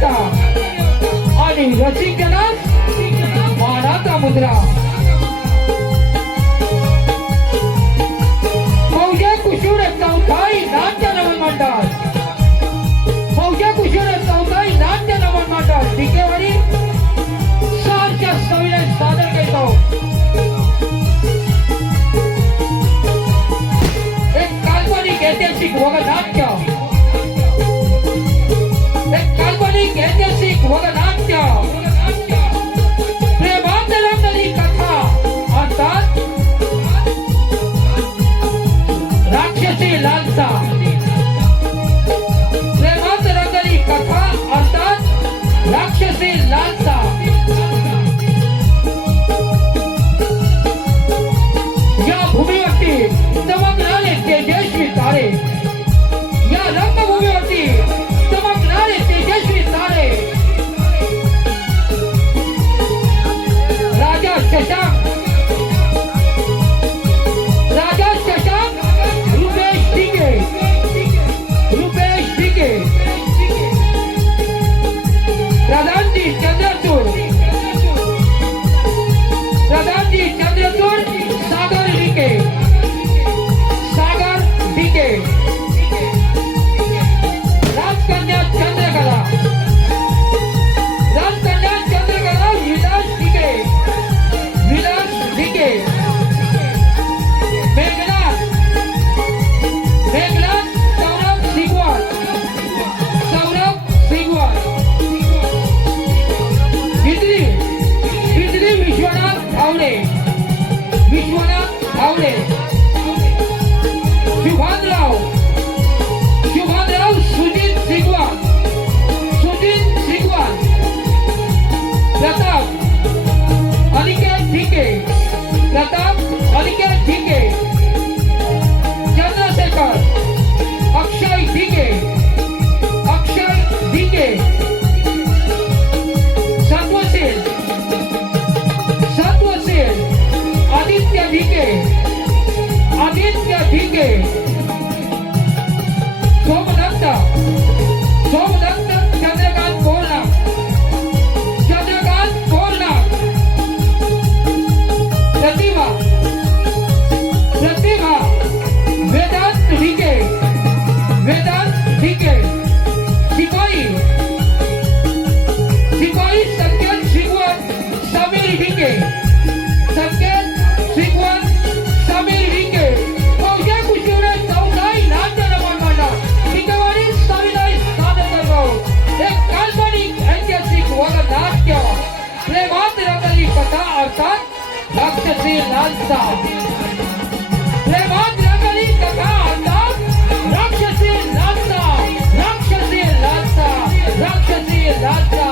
होता आणि रसिकजनास मानाचा मुद्रा. मौजे कुशूर चौथाई नाट्य नमन मंडळ, मौजे कुशूर चौथाई नाट्य नमन मंडळ टिकेवारी सारख्या सविनय सादर करतो. एक काल्पनिक ऐतिहासिक वगनाट्य, एक काल्पनिक ऐतिहासिक वगनाट्य, प्रेमात रंगली कथा अर्थात राक्षसी लालसा. प्रेमात रंगली कथा अर्थात राक्षसी लालसा. या भूमीवरती चमकणारे तेजस्वी तारे, या रंगभूमीवरती चमकणारे तेजस्वी तारे. राजा शशांक, राजा शशांक रुपेश ढिगे, रुपेश ढिगे. प्रधानजी चंद्रचूड, प्रधानजी चंद्रचूड. सागर ढिगे, सागर ढिगे. राजकन्या चंद्रकला, राजकन्या चंद्रकला विलास ढिगे, विलास ढिगे. मेघनाथ, मेघनाथ सौरभ सिगवाल, सौरभ सिगवाल. बिजली, बिजली विश्वनाथ धावडे, विश्वनाथ धावडे. शुभानराव, शुभानराव सुजित सिगवाल, सुजित सिगवाल. प्रताप अनिकेत ढिगे, प्रताप अनिकेत ढिगे. चंद्रशेखर अक्षय ढिगे, अक्षय ढिगे. सत्वशील, सत्वशील. आदित्य ढिगे, आदित्य ढिगे. सोमदत्त, सोमदत्त चंद्रकांत बोरनाक, चंद्रकांत बोरनाक. प्रतिभा, प्रतिभा. वेदांत ढिगे, वेदांत ढिगे. शिपाई, शिपाई संकेत शिगवण, समीर ढिगे, संकेत शिगवण, समीर ढिगे. मौजे कुशूर चौथाई नाट्य नमन मंडळ टिकेवारी सविनय सादर करतो. एक काल्पनिक ऐतिहासिक वगनाट्य, प्रेमात रंगली कथा अर्थात राक्षसी लालसा. प्रेमात रंगली कथा अर्थात राक्षसी लालसा, राक्षसी लालसा, राक्षसी लालसा.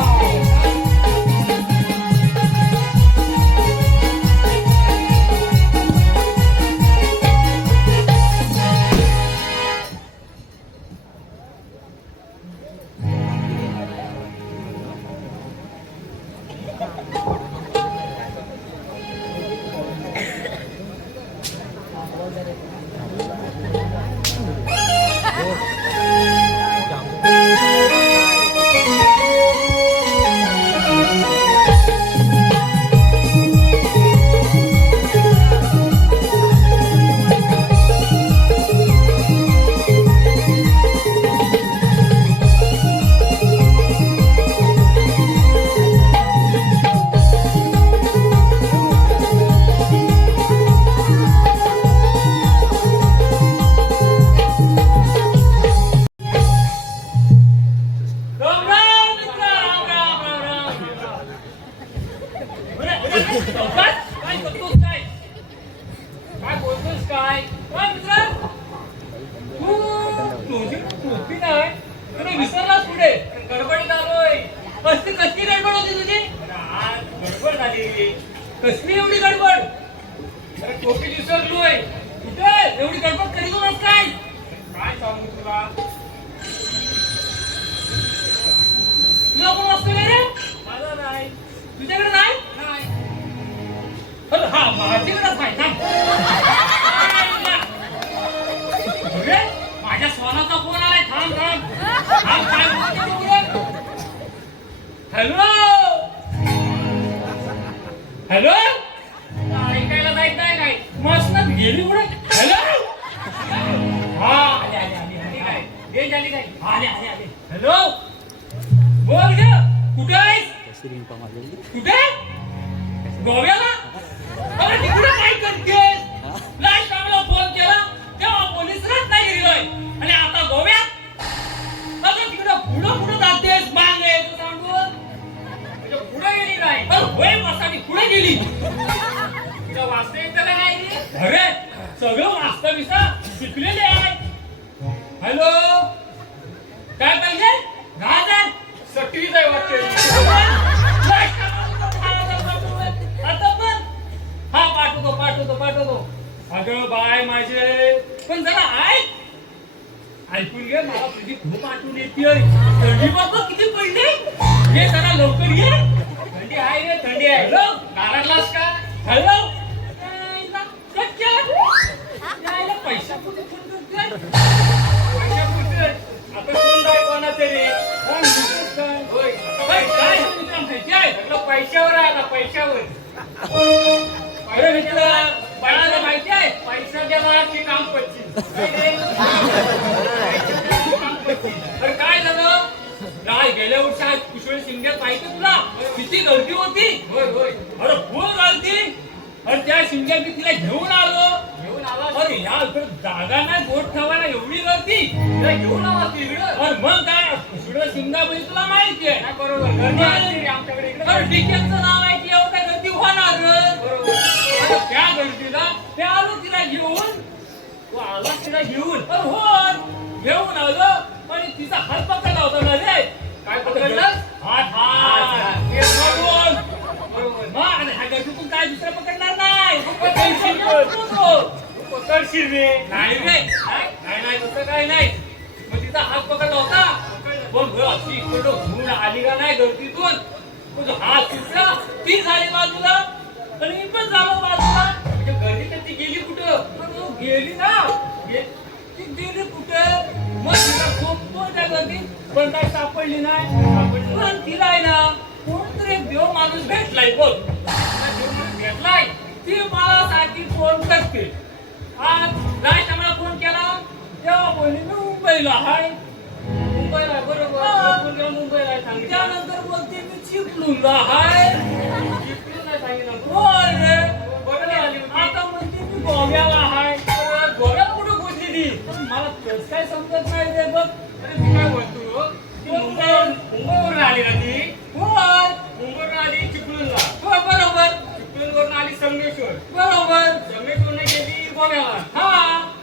कसली एवढी गडबड? टोपी विसरलोय. कुठे एवढी गडबड करीत होतास काय? काय सांगू तुला? तुला कोण असतो रे? माझा नाही. तुझ्याकडे नाही? नाही. हॅलो हॅलो ऐकायला जायचं आहे काय मस्त गेली कुठे हॅलो हा आले आले आले आले काय रेंज आली काय आले आले आले हॅलो बोल ग कुठे आहेस कुठे गोव्याला अरे तिकडे काय करतेस लास्ट टाइमला फोन केला तेव्हा पोलिसलाच नाही गेलोय आणि आता गोव्यात अगं तिकडे पुढं जातेस मागे सांगून म्हणजे पुढे गेली नाही अरे होय मासानी पुढे गेली तुला वाचता येतं का नाही अरे सगळं वाचता विसा शिकलेले आहे हॅलो काय पाहिजे राहतात सटवीच आहे वाटते आता पण हा पाठवतो अगं बाय माझे पण जरा ऐकून घे मला तुझी खूप आठवण येते थंडी बाबा किती पडली हे जरा लवकर ये थंडी आहे रे थंडी आहे हॅलो नाराजलास का हॅलो पैसा कुठे आपण कोण काय कोणाचं रे काय पैशावर आहे ना पैशावर अरे मित्र बाळाला माहिती आहे पैसा द्या बाळाची काम पडतील अरे काय झालं काय गेल्या वर्षी कुशळ शिंद्यात माहिती तुला किती गर्दी होती अरे खूप गर्दी अरे त्या शिंद्यात मी तिला घेऊन आला अरे या जागा नाही बोट ठेवायला एवढी गर्दी घेऊन आला तिकडं अरे मग काय कुशळ शिंगा म्हणजे तुला माहिती आहे बरोबर गर्दी आमच्याकडे अरे डिकेचं नाव आहे की एवढ्या गर्दी होणार बरोबर त्या गर्दीला ते आलो तिला घेऊन तू आला तिला घेऊन हो घेऊन आलो आणि तिचा हात पकडला होता ना रे काय पकडलं हात बरोबर हा गर्दीतून काय दुसरं पकडणार नाही पकडशील रे नाही रे नाही तसं काही नाही मग तिचा हात पकडला होता पण अशी इकडं घेऊन आली का नाही गर्दीतून हात सुटला ती झाली बाजूला आणि मी पण झालो बाजूला म्हणजे गर्दी तर ती गेली कुठं गेली ना ती गेली कुठं मग तिला खूप त्या गर्दीत पण काय सापडली नाही पण तिला आहे ना कोणतरी एक देव माणूस भेटलाय बघ भेटलाय ती मला साठी फोन करते आज लास्ट आम्हाला फोन केला तेव्हा बोलली मी मुंबईला हाय मुंबईला बरोबर मुंबईला सांगितलं त्यानंतर बोलते मी चिपळूणला हाय चिपळूण नाही सांगितलं होय रे बरोबर आली आता म्हणते मी गोव्याला हाय गोव्यात कुठं बोलली मला तेच काय समजत नाही रे बघ अरे मी काय बोलतो मुंबईवरून आली ना ती होय मुंबईवरून आली चिपळूणला हो बरोबर चिपळूणवरून आली संगमेश्वर बरोबर संगमेश्वरने गेली गोव्याला हा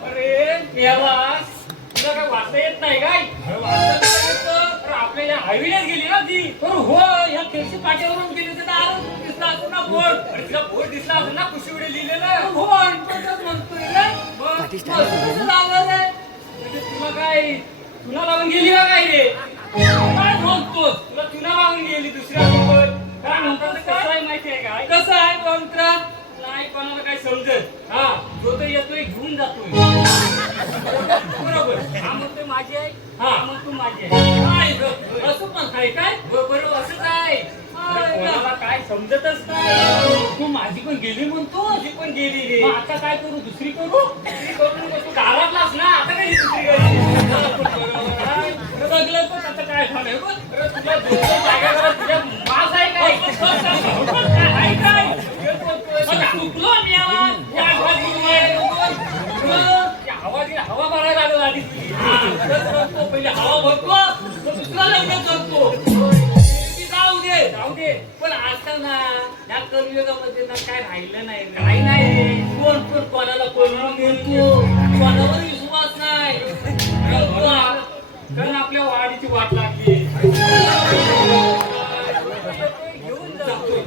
अरे मेलास तुला काय वाचता येत नाही काय वाचता येतं आपल्याला हायवेलाच गेली ना ती तर हो ह्या केसी पाट्यावरून गेली तर आरोप दिसला असतो ना बोर्ड अरे तिला बोर्ड दिसला असतो ना कुशीवडे लिहिलेलं हो म्हणतोय म्हणजे तुला काय तुला लावून गेली का काय रे काय म्हणतो तुला तुला मागून गेली दुसऱ्या सोबत काय म्हणतात कसं आहे माहिती आहे काय कसं आहे मंत्र नाही कोणाला काय समजत हा जो तर येतोय घेऊन जातोय बरोबर हा म्हणतोय माझी आहे हा मग तू माझी आहे काय असं पण काय काय बरोबर असंच आहे कोणाला काय समजतच नाही तू माझी पण गेली म्हणतो माझी पण गेली रे आता काय करू दुसरी करू तू गावातलाच ना आता काही दुसरी बघलं पण आता काय झालंय तुला तुझ्या मास आहे काय काय चुकलो मी हवा भरायला लागल आधी तुझी पहिले हवा भरतो दुसरा लग्न करतो जाऊ दे पण आजकाल ना या कलियुगामध्ये ना काय राहिलं नाही काही नाही कोण कोणाला कोण म्हणतो कोणावर विश्वास नाही कारण आपल्या वाढीची वाट लागली घेऊन जातो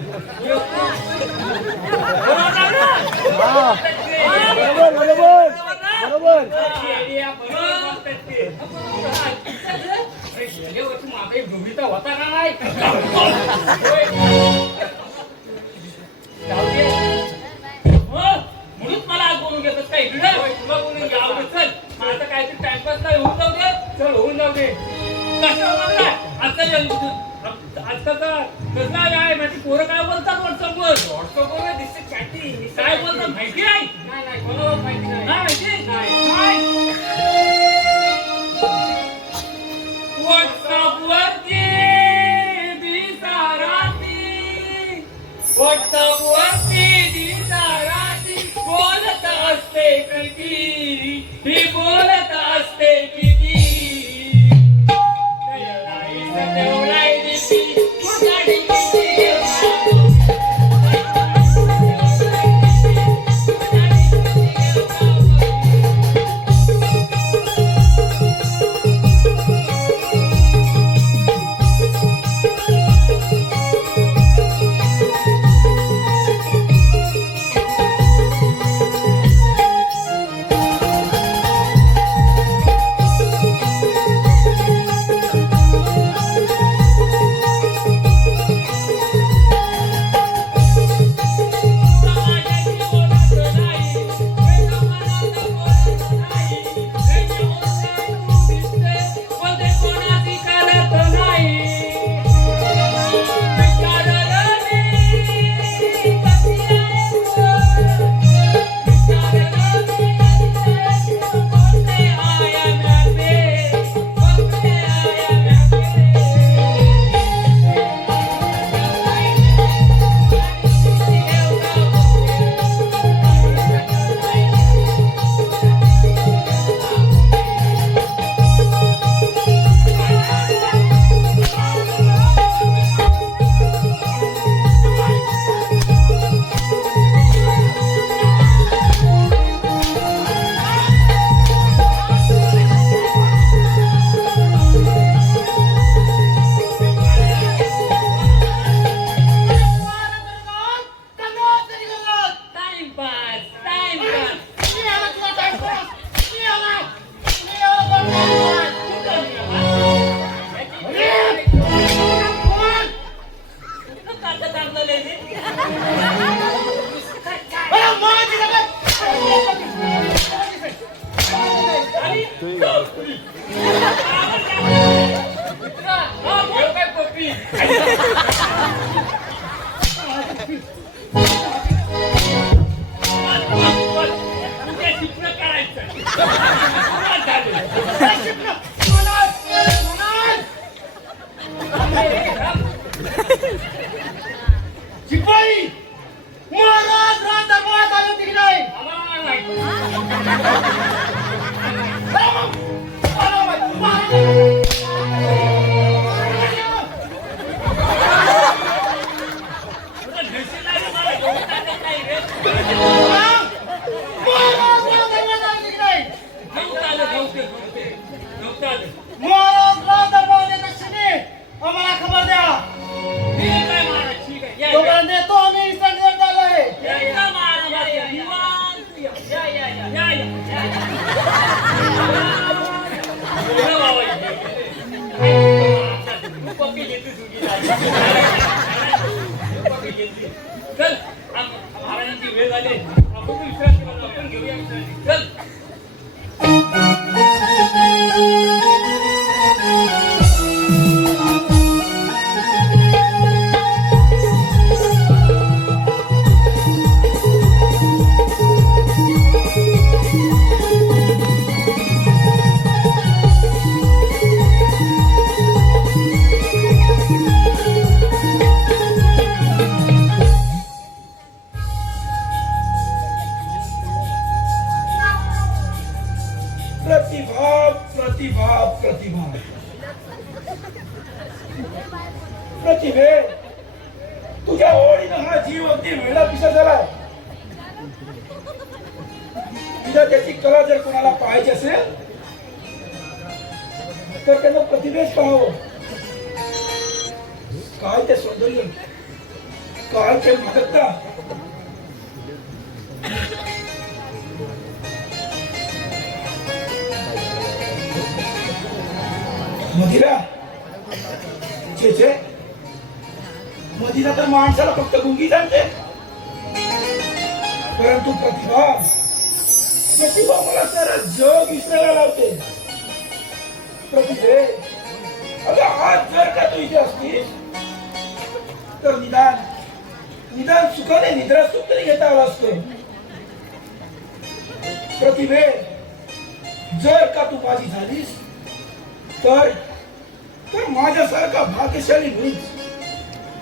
बरोबर माझा एक जोडीचा होता का नाही म्हणून मला आज बोलून घेतात का इकडे तुला बोलून घ्यावं चल माझं काहीतरी टाइमपास नाही होऊन जाऊ दे चल होऊन जाऊ दे कसं आता आजकालचा कसला आहे माहिती पोरं काय बोलतात व्हॉट्सअपवर दिसते चॅटिंग काय बोलतात माहिती नाही बरोबर माहिती नाही व्हॉट्सअपवरती दिसाराती बोलत असते किती ही बोलत असते किती देवलाई दिसती कुणाडी किती शिपाई महाराज राजदरबारात आले होते की नाही? महाराज राजदरबारात येत असताना आम्हाला खबर द्या. तोपर्यंत येतो आम्ही संजय झालोय. चल महाराजांची वेळ झाली आपण विश्रांती आपण घेऊया विश्रांती चल प्रतिभा प्रतिभा प्रतिभा प्रतिभे तुझ्या ओळीनं हा जीव अगदी वेळा पिसा झालाय. तुझ्या त्याची कला जर कोणाला पाहायची असेल तर त्यांना प्रतिभेच पाहावं. काय ते सौंदर्य, काय ते मादकता. मदिरा छे मदिरा तर माणसाला फक्त गुंगी जाणते, परंतु प्रतिभा प्रतिभा मला सारा जग विसरायला लावते. प्रतिभे अगं आज जर का तू इथे असतीस तर निदान सुखाने निद्रा सुख तरी घेता आला असतो. प्रतिभे, जर का तू माझी झालीस तर माझ्यासारखा भाग्यशाली होईच.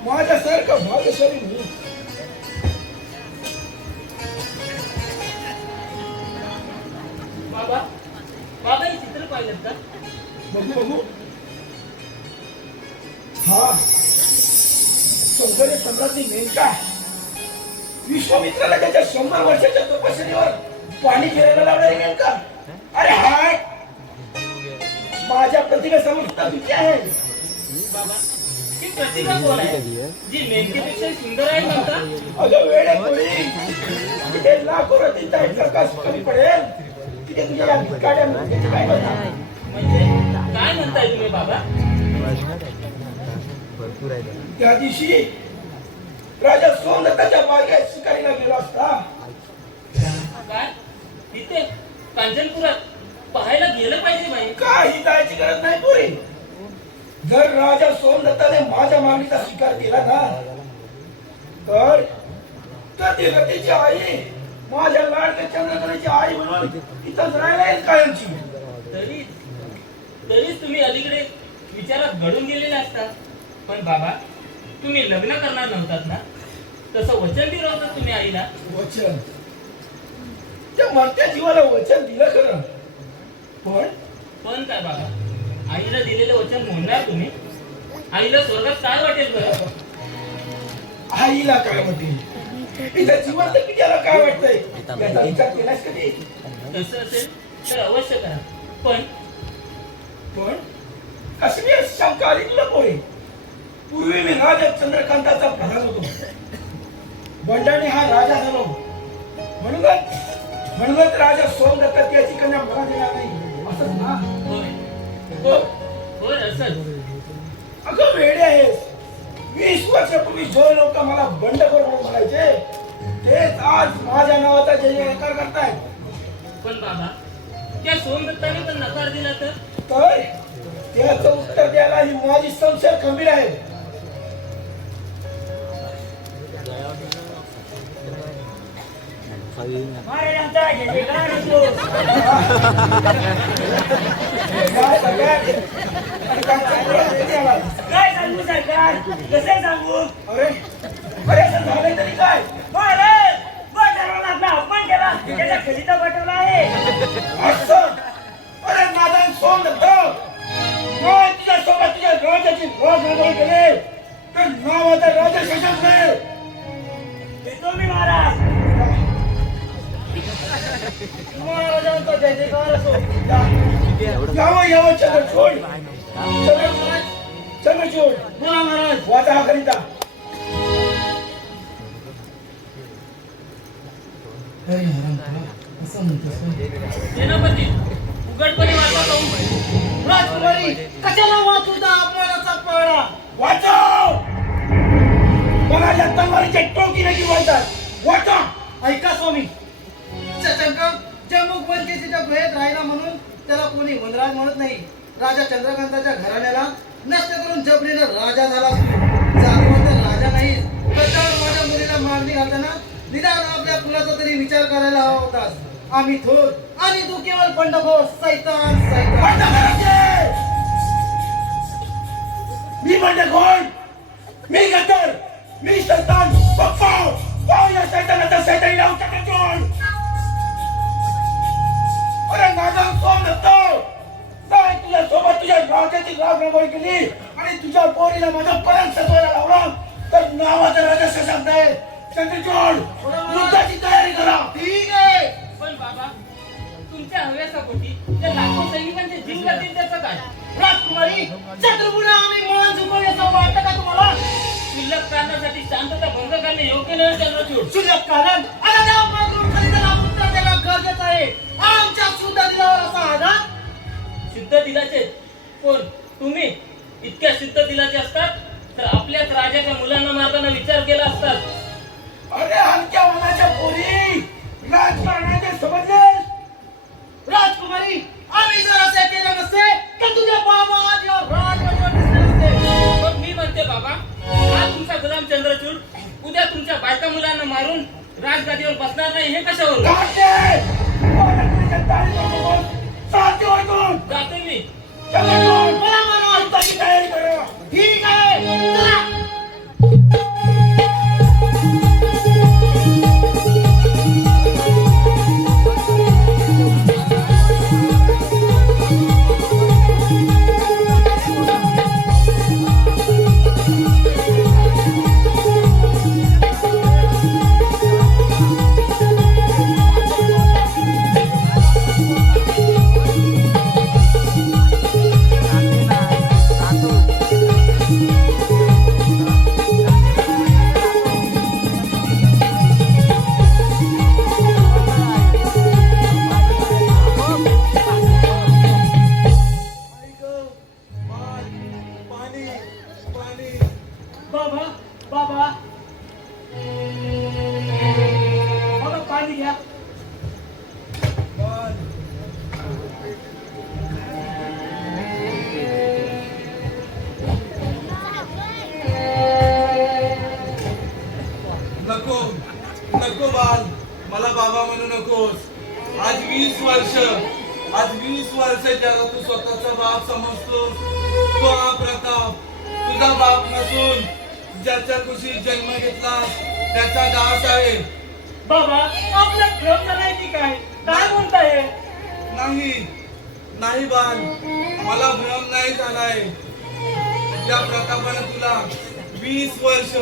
माझ्यासारखा भाग्यशाली होईच. बाबा हे चित्र पाहिलं का? बघू. हा सौंदर्य सम्राटी मेनका विश्वामित्राला त्याच्या 100 वर्षाच्या तपश्चर्येवर पाणी फिरायला लावणारी मेनका. अरे हाय, माझ्या प्रतिभेसमोर सुद्धा भीती आहे. बाबा ही प्रतिभा कोण आहे जी मेनकेपेक्षा सुंदर आहे म्हणता? अगं वेडे पोरी, तिथे लाखो रतींचा एक प्रकाश कमी पडेल, तिथे तुझ्या या भिकाड्या मुलीचे काय म्हणतात? म्हणजे काय म्हणताय तुम्ही बाबा? त्या दिवशी राजा सोमदत्ताच्या बागेत शिकारीला गेला असता. काय इथे कांचनपुरात पाहायला गेलं पाहिजे बाई. काही जायची गरज नाही पोरी. जर राजा सोमदत्ताने माझ्या मागणीचा स्वीकार केला ना तर ती रतीची आई माझ्या लाडक्या चंद्रकलेची आई म्हणून इथंच राहायला येईल कायमची. तरीच तुम्ही अलीकडे विचारात घडून गेलेले असतात. पण बाबा तुम्ही लग्न करणार नव्हतात ना, तसं वचन दिलं होतं तुम्ही आईला. वचन? त्या मरत्या जीवाला वचन दिलं खरं, पण काय बाबा, आईला दिलेलं वचन मोडणार तुम्ही? आईला स्वर्गात काय वाटेल बरं? आईला काय वाटेल? तिच्या जिवंत पित्याला काय वाटतंय याचा विचार केलास कधी? तसं असेल तर अवश्य करा. पण काश्मीर शंका आली तुला पोरी. पूर्वी मी राजा चंद्रकांताचा प्रधान होतो, बंडाने हा राजा झालो. म्हणूनच राजा सोमदत्त त्याची कन्या मला देणार नाही असंच ना? होय असंच. अगं वेडे आहेस. 20 वर्षापूर्वी जो लोक मला बंडखोर म्हणून म्हणायचे तेच आज माझ्या नावाचा जयकार करतायत. पण बाबा त्या सोमदत्ताने पण नकार दिला तर त्याचं उत्तर द्यायला ही माझी संशय खंबीर आहे. काय सांगू सरकार? कसे सांगू? अरे असं झालंय तरी काय? महाराज बाजाराला आपला अपमान केला, त्याच्या खजिता पाठवला आहे. असं? अरे नादान सोमदत्त, काय तुझ्यासोबत तुझ्या राजाची राजनगरी केली तर नावाचा राजा शशांक नाही. येतो मी महाराज. महाराजांचा जय जयकार असो. यावं चंद्रचूड, चंद्रचूड बोला महाराज. वाचा हा करिता. सेनापती उघडपणे वाचा पाहून. राजकुमारी कशाला वाचूचा अपमानाचा पळा? वाचव! कोणाच्या तलवारीच्या टोकीने गिळतात. वाचा! ऐका स्वामी, शशांक जम्मू वनकेशीच्या गुहेत राहिला म्हणून त्याला कोणी वनराज म्हणत नाही. राजा चंद्रकांताच्या घराण्याला नष्ट करून जबरीनं राजा झाला. जागवंत राजा नाही. कशावर माझ्या मुलीला मागणी घालताना निदान आपल्या कुलाचा तरी विचार करायला हवा होता. आम्ही थोर आणि तू केवळ बंडखोर सैतान. मी बंडखोर, मी गद्दार, मी सैतान. पाव या सैतानाचा सैतानी लावू शकत. अरे नादान सोमदत्त, काय तुझ्या सोबत तुझ्या राजाची राजनगरी केली आणि तुझ्या पोरीला माझ्या पर्यंत सजवायला लावलं तर नावाचा राजा शशांक नाही. चंद्रचूड, युद्धाची तयारी करा. ठीक आहे. पण बाबा तुमच्या हव्यासापोटी त्या लाखो सैनिकांचे जीव जातील त्याचं काय? राजकुमारी शत्रुपुढे आम्ही मान झुकवण्याचं वाटतं का तुम्हाला? शिल्लक कारणासाठी शांतता भंग करणे योग्य नाही चंद्रचूड. शुल्लक कारण आता त्या मागून खरेदीला उत्तर देणं गरजेचं आहे. आमच्या शुद्ध दिलावर असा आघात. सिद्ध दिलाचे कोण? तुम्ही इतक्या सिद्ध दिलाचे असतात तर आपल्याच राजाच्या मुलांना मारताना विचार केला असतात. अरे हलक्या मनाच्या पोरी, राजकारणाचे समजले? राजकुमारी आम्ही जर असे केले नसते तर तुझे बाबा आज या राजवाड्यावर दिसले नसते. पण मी म्हणते बाबा, आज तुमचा गुलाम चंद्रचूड उद्या तुमच्या बायका मुलांना मारून राजगादीवर बसणार नाही हे कशावरून? गाठे! कोणाकडे तारीख नको. साथी होय तू. जातो मी. चला तू. मला युद्धाची तयारी करा. ठीक आहे चला. बाबा बाबा बाबा पाणी घ्या. नको नको बाल, मला बाबा म्हणू नकोस. आज 20 वर्ष ज्याला तू स्वतःचा बाप समजतो तो हा प्रताप तुझा बाप नसून ज्याच्या कुशीत जन्म घेतला त्याचा दास आहे. बाबा आपल्या भ्रम झालाय की काय? काय बोलताय? नाही बाल, मला भ्रम नाही झालाय. या प्रतापानं तुला 20 वर्ष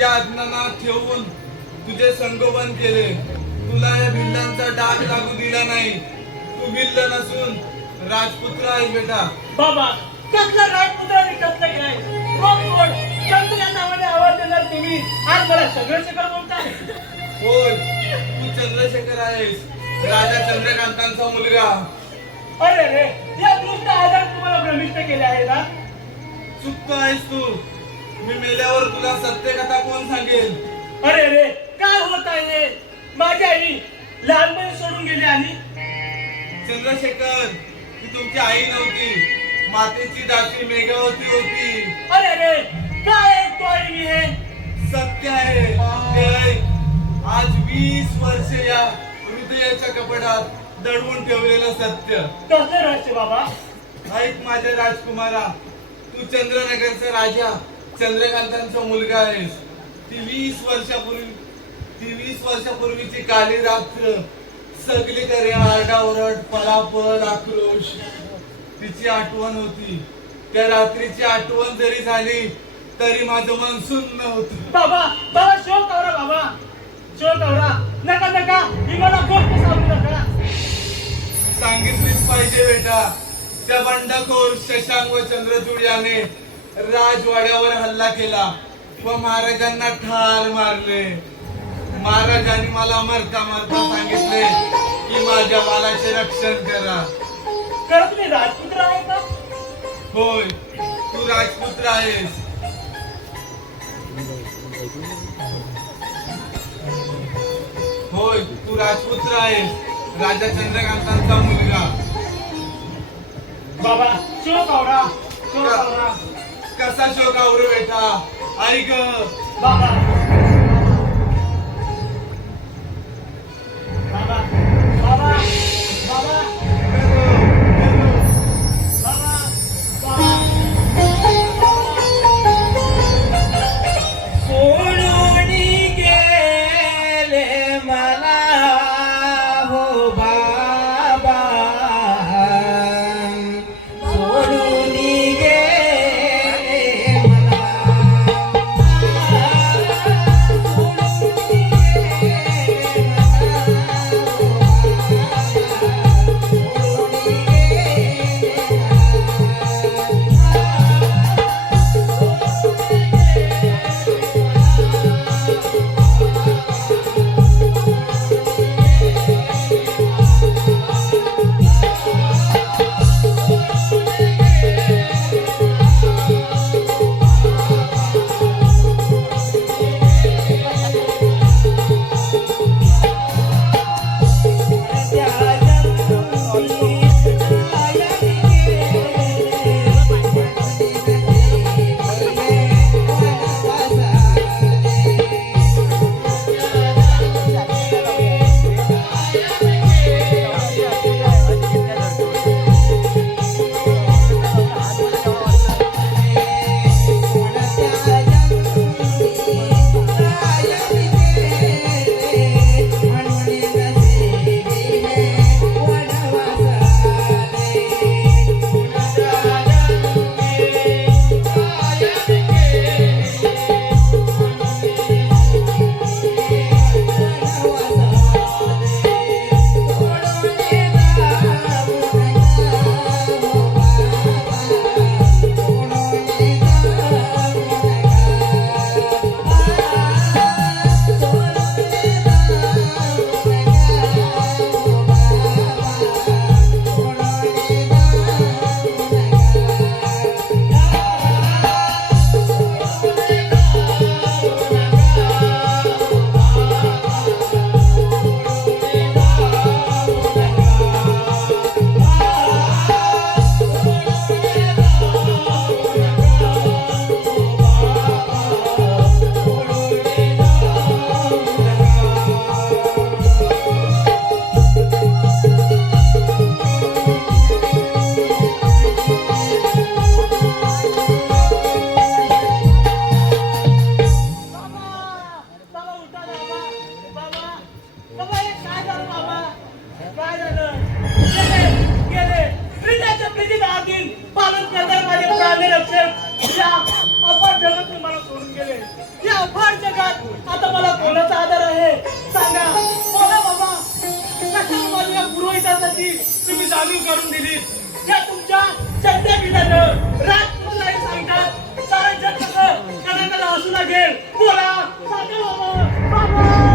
या अज्ञानात ठेवून तुझे संगोपन केले. तुला या भिल्लांचा डाग लागू दिला नाही. तू भिल्ल नसून राजपुत्र आहेस बेटा. बाबा कसला राजपुत्राने कसलं काय? कोण चंद्र या नावाने आवाज देणार तुम्ही आज मला चंद्रशेखर बोलताय? होय, तू चंद्रशेखर आहेस, राजा चंद्रकांतांचा मुलगा. अरे रे, या दृष्ट आधार तुम्हाला भ्रमिष्ट केले आहे ना? चुकतो आहेस तू. मी मेल्यावर तुला सत्य कथा कोण सांगेल? अरे रे, काय होत आहे? माझी आई लहानपणी सोडून गेली आणि चंद्रशेखर, ती तुमची आई नव्हती, मातेची दासी मेघावती होती. अरे रे, काय ऐकतो आहे मी हे? सत्य आहे ते ऐक. आज 20 वर्ष या हृदयाच्या कपडात दडवून ठेवलेलं सत्य. कसं रहस्य बाबा? ऐक माझ्या राजकुमारा, तू चंद्रनगरचा राजा चंद्रकांतांचा मुलगा आहेस. ती 20 वर्षापूर्वीची काली रात्र सगळीकडे आरडाओरड, पळापळ, आक्रोश, तिची आठवण होती. त्या रात्रीची आठवण जरी झाली तरी माझं मन सुन्न होत. बाबा बाबा शोक आवरा, बाबा शोक आवरा. नका नका, ही मला गोष्ट सांगू नका. सांगितलीच पाहिजे बेटा. त्या बंडखोर शशांक व चंद्रचूड याने राजवाड्यावर हल्ला केला व महाराजांना ठार मारले. महाराजांनी मला मरता मरता सांगितले की माझ्या बालाचे रक्षण करा. खरं तुम्ही राजपुत्र आहे का? होय, तू राजपुत्र आहेस. होय, तू राजपुत्र आहेस, राजा चंद्रकांतांचा मुलगा. बाबा शोक आवरा, शोक आवरा. कसा शोक आवरू बेटा? ऐक बाबा बाबा बाबा बाबा बाबा सोडून गेले मला हो बाबा, सोडून गेले मला. करून दिली त्या तुमच्या चंद्रपीठानं राजकुमारी सांगतात सारं जग कसं कदाकदा हसू लागेल बोला सांगा बाबा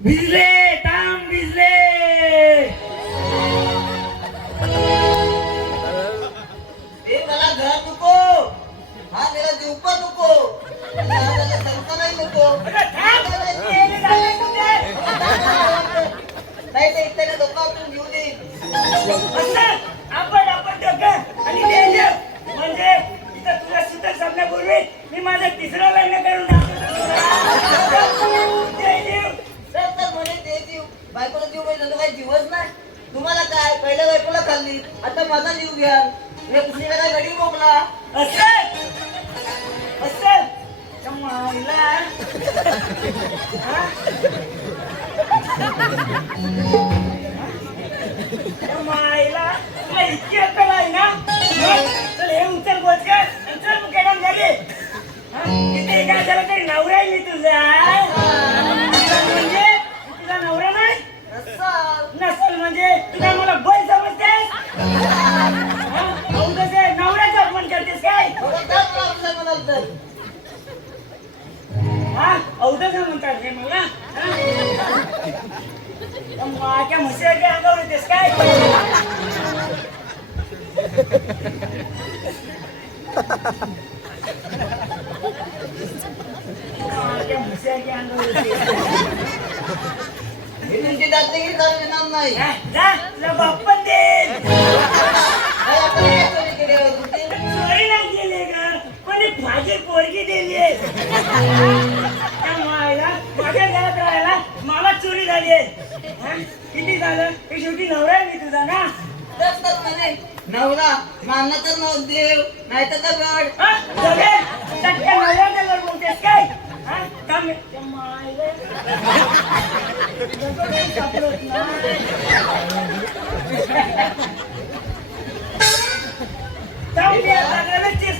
भिजले थांब भिजले हे मला घर नको हा मेरा जीव पण नको मला संसारही नको नाही ते इथे लोकांतून घेऊन येईल आपण डोकं आणि म्हणजे इथं तुला सुद्धा सांगण्यापूर्वी मी माझं तिसरं लग्न करून तर तर म्हणे ते जीव बायकोला जीव म्हणजे काही जीवच नाही तुम्हाला काय पहिल्या बायकोला खाल्ली आता माझा जीव घ्या हे दुसरीला काय गडी मोकला असेल मायला मायला तुला इतकी अक्कल आहे ना चल हे उचल बोचकर चल मुकेडम झाली किती काय झालं तरी नवरा आहे मी तुझा म्हणजे तुझा नवरा नाही नसल म्हणजे तुला मला बैल समजतेस नवऱ्याचा अपमान करतेस काय हा औदच म्हणतात हे मला माझ्या म्हशीच्या अंगावर येतेस काय माझ्या म्हशीच्या अंगावर येतेस हे तुमची दादागिरी चालू येणार नाही जा तुला बाप्पन देईल चोरी नाही केली का कोणी भाजी पोरगी दिली माझ्या घरात राहायला मला चोरी झाली किती झालं हे शेवटी नवरा आहे मी तुझा ना नवरा मानला तर नवदेव नाही तर गड नवऱ्याला बोलतेस काय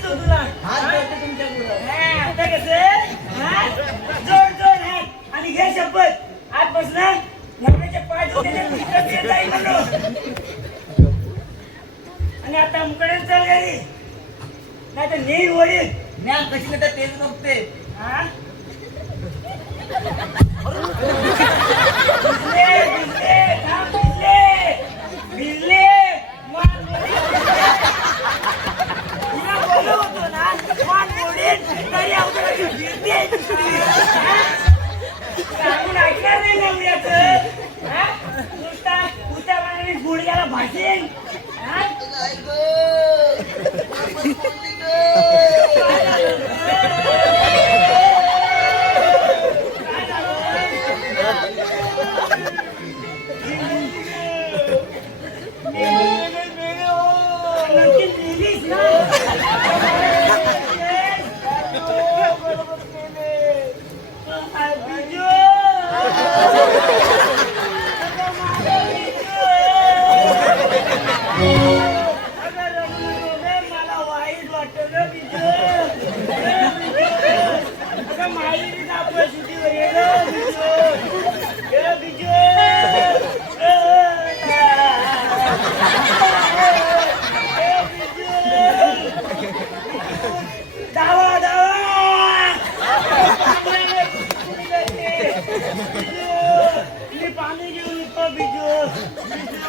तुला आता कसं जोड जोड हात आणि घे शपथ आजपासून नवऱ्याच्या पाय जाईल म्हणून आणि आता मुकडे चल घरी नाही तर नेई वडील ज्ञान कशी नाही तर तेच बघते ऐकणार नाही नवऱ्याचं नुसता उत्या पाण्याने गुडघ्याला भासेल मला वाईट वाटत माहिती आपण सुटीवर धावा धावा मी पाणी घेऊन येतो बिजू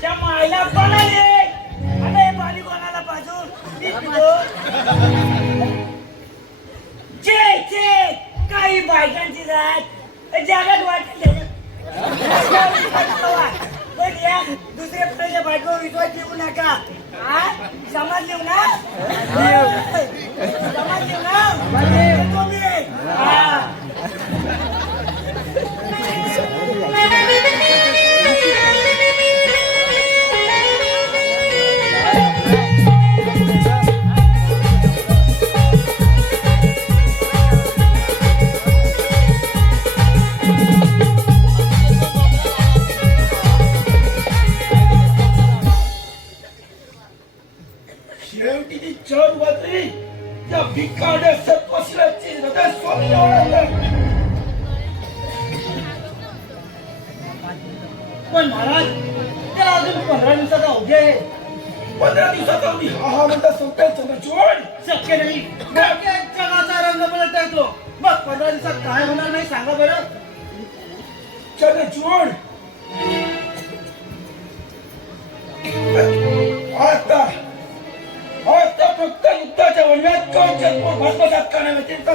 त्या मायला कोणाले आता हे पाणी कोणाला पाजून मी पितो. चे काही बायकांची जात जगात वाटेल पण या दुसऱ्या पुढच्या बायको विश्वास ठेवू नका. हा समाज लिहू ना समाज लिहू ना येतो मी. हा शेवटी ती चढ वाजली त्या भिकाड्या सत्वशिलाची हृदय स्वामी ओळखलं. पण महाराज त्याला अजून 15 दिवसाचा अवधी आहे. 15 दिवसाचा अवधी हा म्हणता संपेल चंद्रचूड. शक्य नाही. प्रत्येक जगाचा रंग बदलता येतो. मग 15 दिवसात काय होणार नाही सांगा बरं. चंद्रचूड आता फक्त युद्धाच्या वणव्यात कवच भस्मसात करण्याव्यतिरिक्त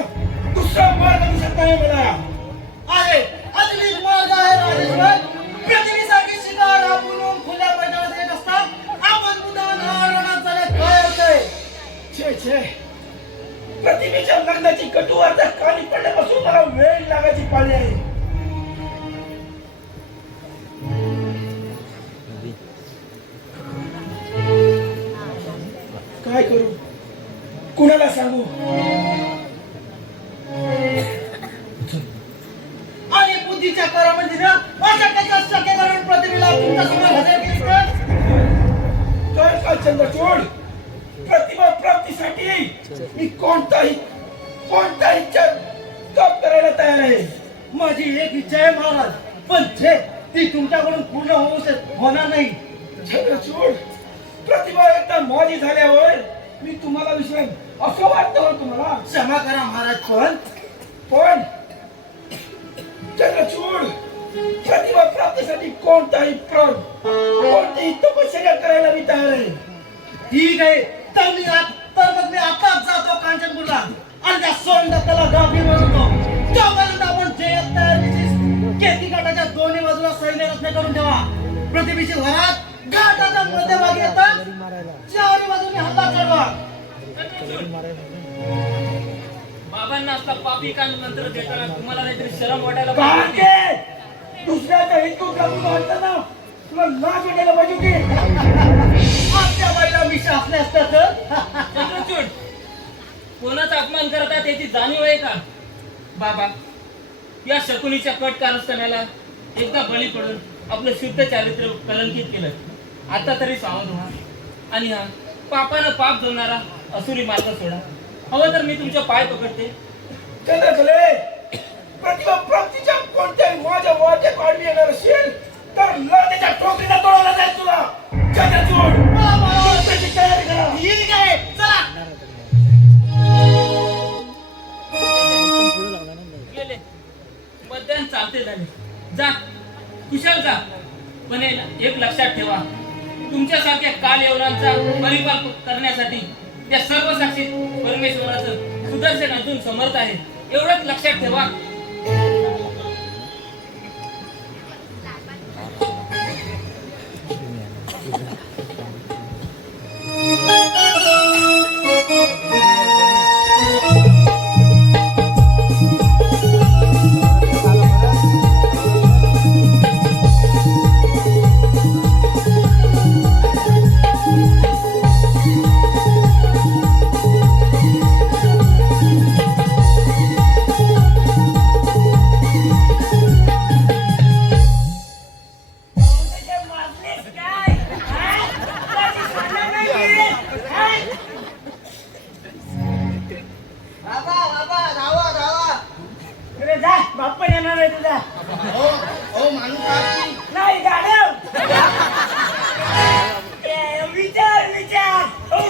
दुसरा मार्ग दिसत नाही मला. आहे अजून मार्ग आहे राजेश्वर. पृथ्वीसारखी शिकार आपण खुल्या मैदानात येत असतात आपण मुदान रणात जाण्यात काय होतंय. छे प्रतिमेच्या लग्नाची कटू वार्ता कानी पडण्यापासून मला वेळ लागायची पाळी आहे. काय करू कुणाला सांगू. आणि बुद्धीच्या करामध्ये ना अशक्याच्या शक्य करून प्रतिमेला तुमच्या समोर हजर केली तर काय चंद्रचूड प्रतिभा प्राप्तीसाठी मी कोणताही तप करायला तयार आहे. माझी एक इच्छा आहे महाराज. पण छे ती तुमच्याकडून पूर्ण होणार नाही. चंद्रचूड प्रतिभा एकदा माझी झाल्यावर मी तुम्हाला विसरेन असं वाटतं तुम्हाला. क्षमा करा महाराज. पण चंद्रचूड प्रतिभा प्राप्तीसाठी कोणताही कोणतीही तपश्चर्या करायला मी तयार आहे. ठीक आहे तर मग मी आताच जातो कांचनपूरला आणि त्या सोनदत्ताला गाफी बनवतो. तोपर्यंत आपण जे केती घाटाच्या दोन्ही बाजूला सैन्य रचना करून ठेवा. प्रतिभेची वरात घाटाच्या मध्यभागी येतात चारी बाजूने हल्ला चढवा. बाबांना असला पापी कान मंत्र देताना तुम्हाला काहीतरी शरम वाटायला काय पाहिजे. ते? दुसऱ्याच्या हितून कापून आणताना तुला लाज वाटायला पाहिजे की. आपल्या बाईला मिशा असले असतात तर चंद्रचूड कोणाचा अपमान करतात याची जाणीव आहे का. बाबा या शकुनीच्या कट कारस्थानाला एकदा बळी पडून आपलं शुद्ध चारित्र्य कलंकित केलं. आता तरी सावध व्हा आणि हा पापानं पाप धुवणारा असुरी मार्ग सोडा. हवं तर मी तुमचे पाय पकडते. चंद्रकले प्रतिभा प्राप्तीच्या कोणत्याही माझ्या वाट्यात आडवी येणार असेल तर लादेच्या टोकरीला तोडायला जाईल तुला. चंद्रचूड त्याची तयारी करा. ठीक आहे चला. गेले मध्यान चालते झाले. जा कुशल जा. पण एक लक्षात ठेवा तुमच्यासारख्या काल यवनांचा परिपाक करण्यासाठी त्या सर्व साक्षी परमेश्वराचं सुदर्शन अजून समर्थ आहे. एवढंच लक्षात ठेवा.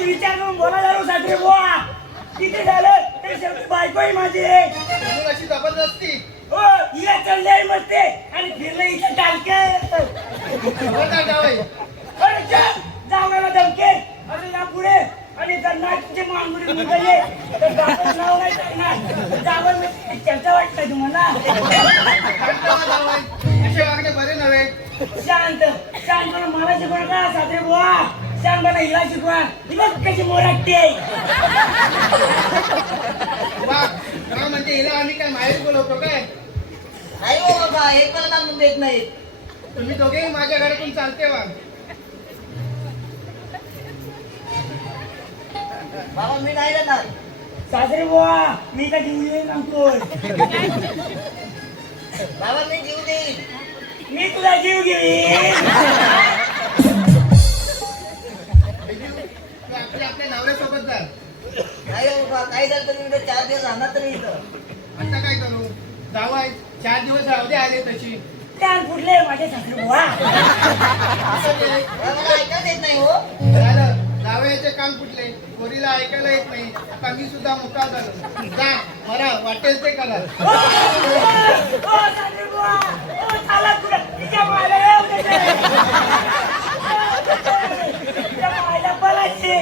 विचार करून बोला जाऊ सासरे बुवा. किती झालं तरी शेवटी बायकोही माझी आहे. म्हणून अशी जबरदस्ती हो ये चाललंय मस्ते आणि फिरलं इथं टालके होता जावई. अरे जावायला धमके अरे ना पुढे आणि जर नाही तुमचे मानगुडी निघाले तर जावं नाव नाही टाकणार जावं मी चर्चा वाटतंय तुम्हाला शांत व्हा जावई. असे वागणे बरे नव्हे. शांत शांतपणा मला शिकवणार का सासरे बुवा शांतपणा हिला शिकवा ही बघ कशी मोराटते वा का म्हणते हिला आम्ही काय माहेर बोलवतो काय? नाही हो बाबा हे पण आणून देत नाही. तुम्ही दोघेही माझ्या घरातून चालते वा. बाबा मी नाही जाणार. सासरे बुवा मी का जीव सांगतोय बाबा मी जीव देईन. मी तुला जीव घेईन तू आपल्या नवऱ्यासोबत जा. नाही हो बाबा काही झालं तरी मी 4 दिवस राहणार तरी इथं. आता काय करू जावई 4 दिवस राहू दे आले तशी. कान फुटले माझे सासरे बुवा असं ते बाबा मला ऐकायला येत नाही हो. झालं जावयाचे काम कुठले पोरीला ऐकायला येत नाही. आता मी सुद्धा मोठा झालो. जा मला वाटेल ते करा. ओ सासरे बुवा ओ चाला कुठं तिच्या मायला येऊ देते तिच्या मायला बोलायचे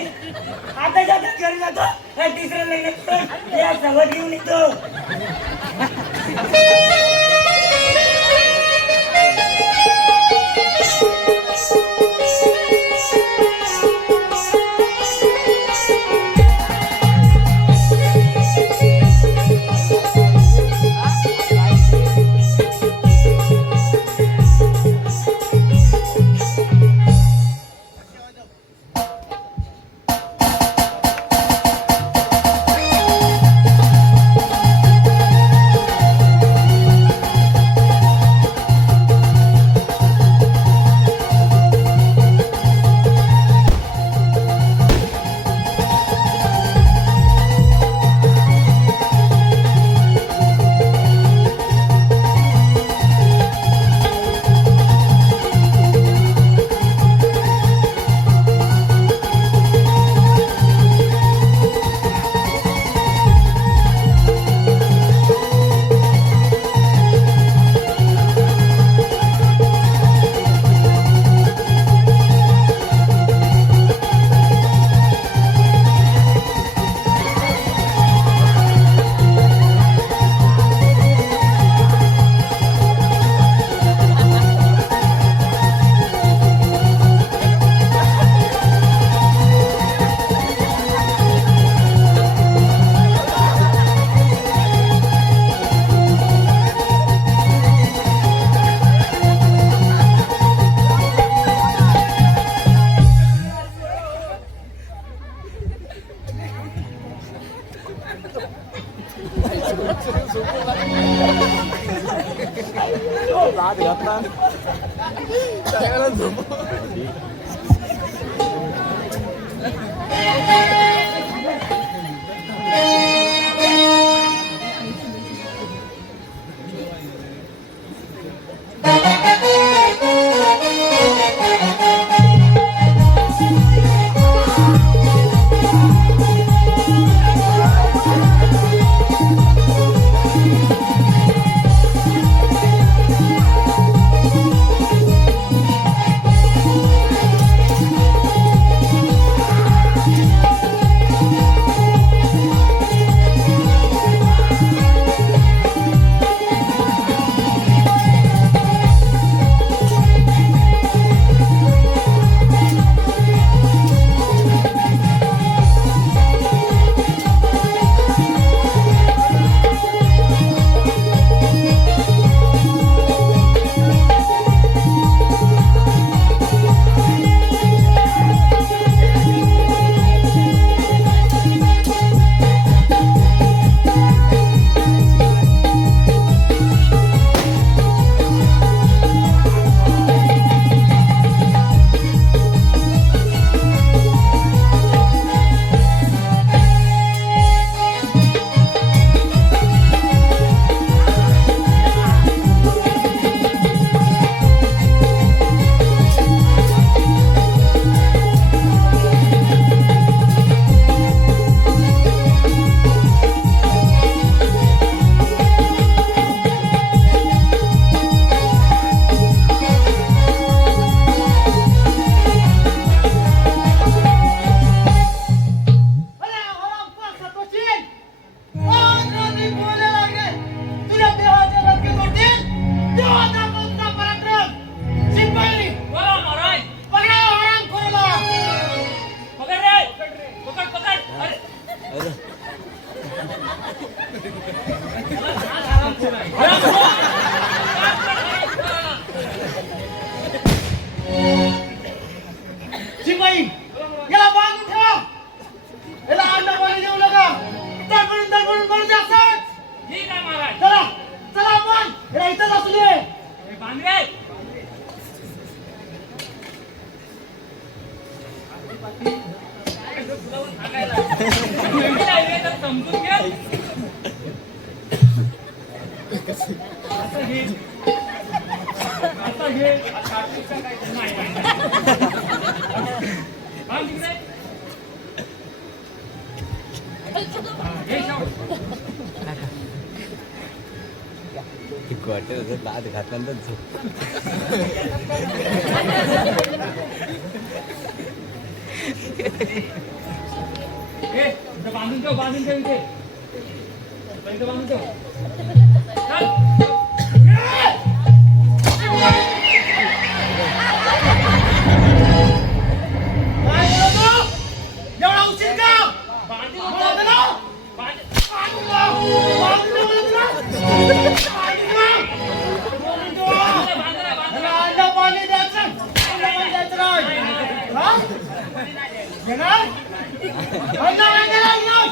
आता जाता घरी जातो हा तिसरं लग्न करून या सगळं घेऊन येतो शिपाई याला बांधून ठेवा. याला अंडा पाणी देऊ नका. तडफडून मरू द्या असंच. ठीक आहे महाराज. चला चला आपण याला इथंच असू दे. हे बांधले. समजून घ्या. आता घे. नाही बांध तिकडे. हे शाव. दात घातल्यानंतर ए, इथं बांधून ठेव इथे. इथं बांधून ठेव. चल. काय बोलतो? एवढा उशीर का? बांधून मला ठेव. दे ना. बांध- बांधून ठेव. बांधून ठेव मला दे ना. बांधून ठेव. बांधून ठेव. याला अंडा पाणी द्यायचं. अंडा पाणी द्यायचं नाही. हा? घेणार? अंडा पाणी द्यायचं नाही.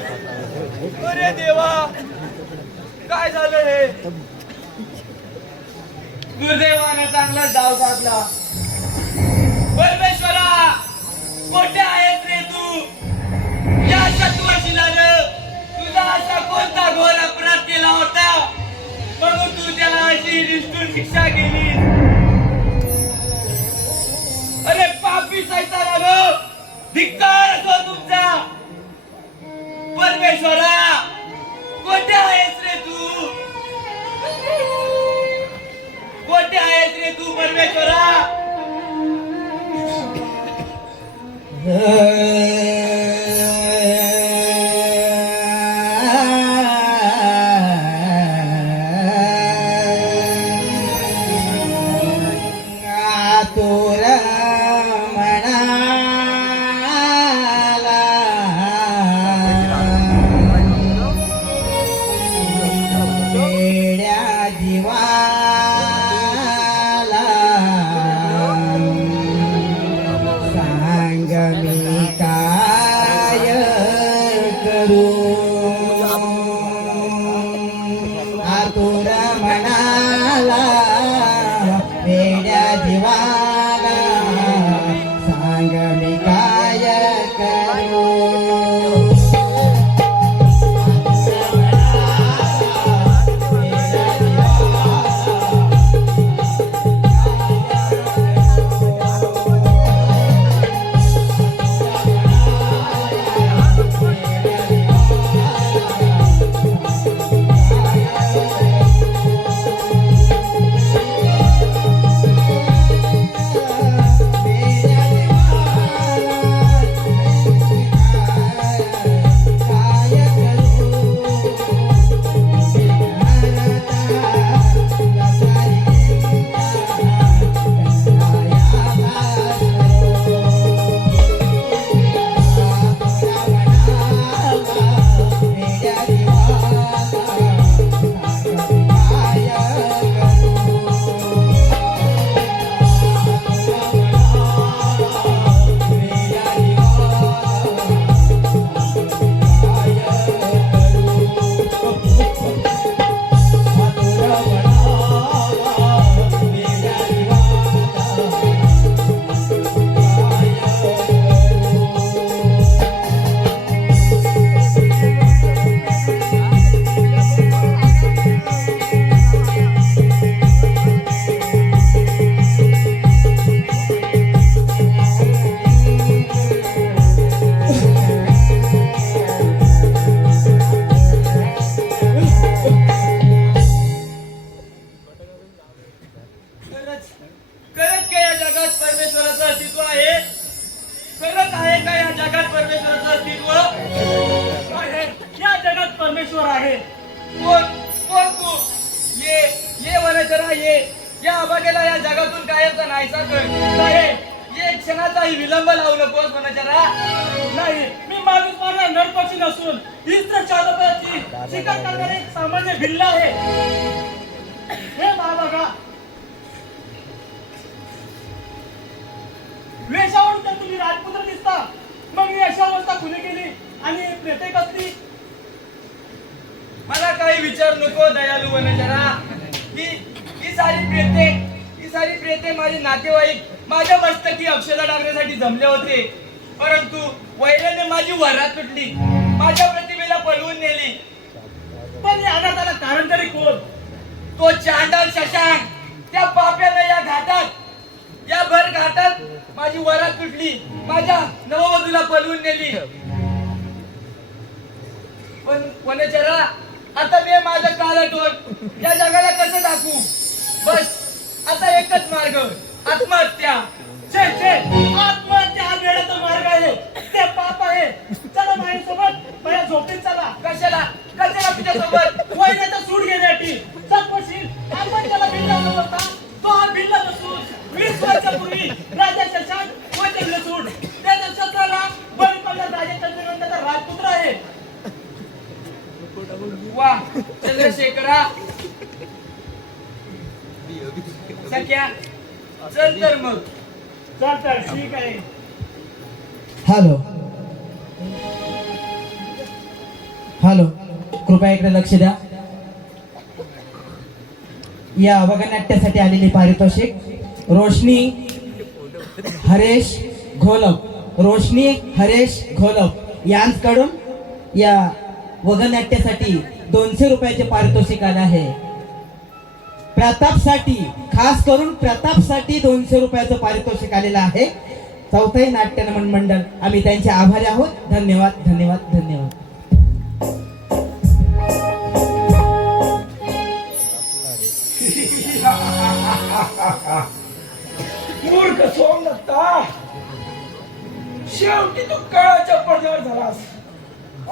अरे देवा काय झालं हे दुर्दैवाने चांगला डाव टाकला परमेश्वरा कोठे आहेस रे तू या सत्वशिलानं तुझा असा कोणता घोर अपराध केला होता म्हणून तू त्याला अशी निष्ठुर शिक्षा केली अरे पापी सैतानानो धिक्कार असो तुमचा परमेश्वरा कोठे आहेस रे तू कोठे आहेस रे तू परमेश्वरा जगात परमेश्वराचं अस्तित्व आहे? खरंच आहे का या जगात परमेश्वराचं अस्तित्व? आहे. या जगात परमेश्वर आहे. कोण कोण तू? ये वनचरा ये. या अभाग्याला या जगातून कायमचा नाहीसा कर. नाही एक क्षणाचाही विलंब लावू नकोस वनचरा. नाही, मी माणूस मारणार नरपक्षी नसून इस्त्र चालकाची शिकार करणारे एक सामान्य भिल्ल आहे. हे बघा, वेशावरून तर तुम्ही राजपुत्र दिसता, मग मी अशा अवस्था खुली केली आणि प्रेते कसली? मला काही विचार नको दयालू वनचरा. ही सारी प्रेते माझे नातेवाईक माझ्या मस्तकी अक्षता टाकण्यासाठी जमले होते, परंतु वैराने माझी वरात तुटली, माझ्या प्रतिमेला पळवून नेली. पण या अनाथाला कारण तरी कोण? तो चांडाल शशांक. त्या पाप्यानं या भर घाटात माझी वरात तुटली, माझ्या नववधूला पळवून नेली. पण वनचरा, आता मी माझं कालटोन या जगाला कसं दाखवू? बस आता एकच मार्ग, आत्महत्या. छे छे, आत्महत्या हा वेळाचा मार्ग आहे, ते पाप आहे. चला माझ्यासोबत माझ्या झोपडीत चला. कशाला तुझ्यासोबत? वैराचा सूड घेण्यासाठी. चकवशील आपण त्याला भिल्ल समजता, तो हा भिल्ल नसून 20 वर्षापूर्वी राजा शशांक वैद्य सूड त्याच्या शस्त्राला बळी पडला राजा चंद्रकांताचा राजपुत्र आहे. वा चंद्रशेखरा, सख्या चल तर मग. चालतं, ठीक आहे. हॅलो, कृपया इकडे लक्ष द्या. या अभंगनाट्यासाठी आलेले पारितोषिक रोशनी हरेश घोलप यांच्याकडून या वगनाट्यासाठी 200 रुपयाचे पारितोषिक आले आहे. प्रतापसाठी, खास करून प्रतापसाठी 200 रुपयाचं पारितोषिक आलेलं आहे. चौथाई नाट्य नमन मंडळ, आम्ही त्यांचे आभारी आहोत. धन्यवाद धन्यवाद धन्यवाद. मूर्ख सोमदत्ता, शेवटी तू काळाच्या पडद्यावर झालास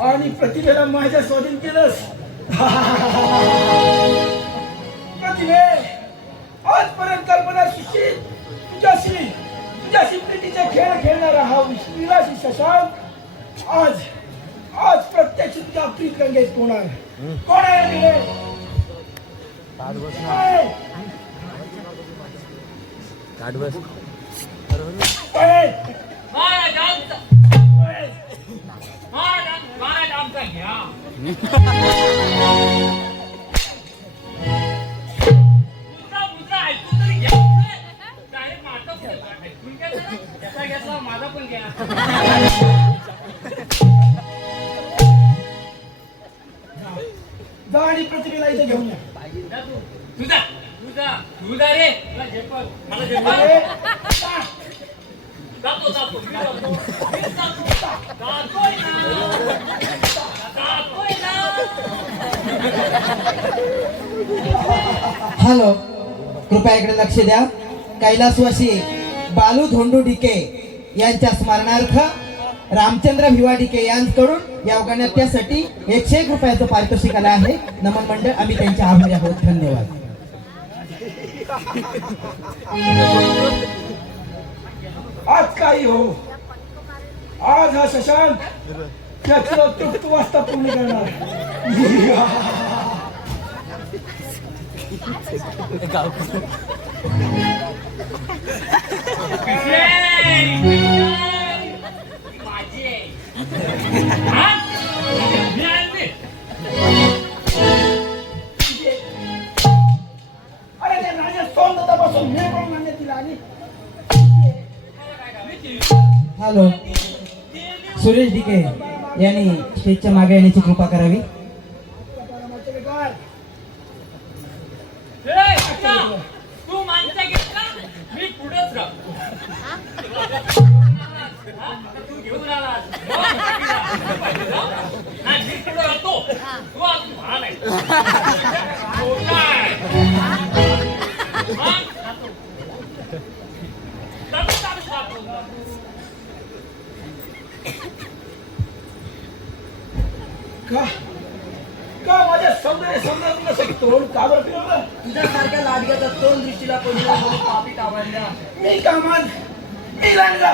आणि प्रतिभेला माझ्या स्वाधीन केलंस. प्रतिभे, आजपर्यंत कल्पना सुशील तुझ्याशी प्रीतीचा खेळ खेळणारा हा विलासी शशांक आज प्रत्यक्ष तुझ्या प्रीत गंगेत कोण आहे तिने? महाराज आमचा घ्या. मुद्रा ऐकून तरी घ्या. डायरेक्ट मारतो ऐकून घ्या जरा. त्याचा घेतला माझा पण घ्या. जा आणि प्रतिभेला इथे घेऊन या. तुझा रे मला झेपल. अरे, जातोय ना. हॅलो, कृपया इकडे लक्ष द्या. कैलासवासी बालू धोंडू डिके यांच्या स्मरणार्थ रामचंद्र भिवा डिके यांच्याकडून या गणत्यासाठी 101 रुपयाचं पारितोषिक आलं आहे. नमन मंडळ, आम्ही त्यांचे आभारी आहोत. धन्यवाद. आज काही हो, आज हा शशांक त्याचं तृप्त वास्ता पूर्ण करणार. माझी आहे. हा? मी आणली. अरे त्या राजा सोमदत्तापासून मी पण मान्य दिला आणि हॅलो, सुरेश डिके यांनी स्टेजच्या मागे येण्याची कृपा करावी. काय ए, अच्छा. तू माणसा घेतला, मी पुढेच राहतो. हा? आता तू घेऊन आलास. नाही, मी पुढे राहतो. तू आज महान आहे. हो काय? हा? तोंड का बरं फिरवलं? तुझ्यासारख्या लाडक्याचा तोंड दृष्टीला पडलेला म्हणून पापी कामांना मी कामान मी लांडगा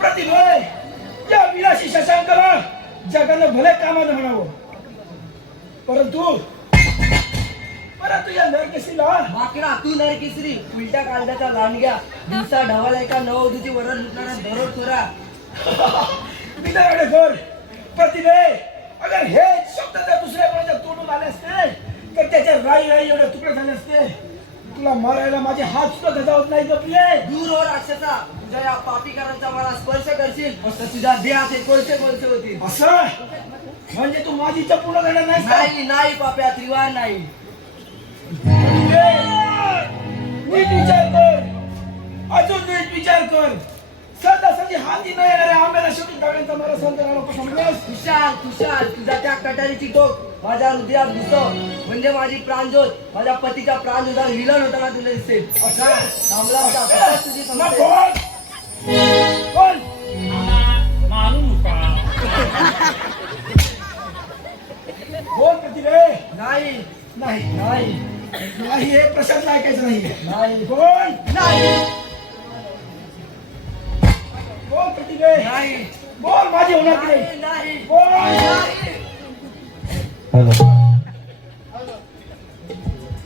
प्रतिभय या विलासी शशांकला जगानं भले कामानं म्हणावं, परंतु या नरकेशीला माकडा तू नरकेसरी उलट्या काळजाचा लांडग्या दिवसा ढवाला एका नववधूची वरण लुटणारा दरोडखोरा बिदरडेकर प्रतिभे अगर हे शब्द जर दुसऱ्या कोणाच्या तोंडून आले असते तर त्याच्या राई एवढे तुकडे झाले असते. तुला मारायला माझे हात सुद्धा धजावत नाही गपले. दूर हो राक्षसा, तुझ्या या पापीकरांचा मला स्पर्श करशील तर तुझ्या देहाचे कोळसे कोळसे होतील. असं म्हणजे तू माझी इच्छा पूर्ण करणार नाहीस का? नाही नाही पाप्या, त्रिवार नाही. नीट विचार कर, अजून नीट विचार कर. सहजासहजी हाती न येणाऱ्या आंब्याला शेवटी दगडांचा मारा सहन करायला नको समजलंस? खुशाल खुशाल तुझ्या त्या कटारीची टोक माझ्या हृदयात घुसव, म्हणजे माझी प्राणज्योत माझ्या पतीच्या प्राणज्योतात विलन होताना तुला दिसेल. असा थांबला होता, कशात तुझी मग समस्या? बोल. मारू नका. बोल प्रतिभे. नाही नाही नाही नाही हे प्रशांत ऐकायचं नाही. नाही बोल. नाही बोल प्रतिभे. नाही बोल माझी होणार की नाही? नाही नाही बोल. नाही.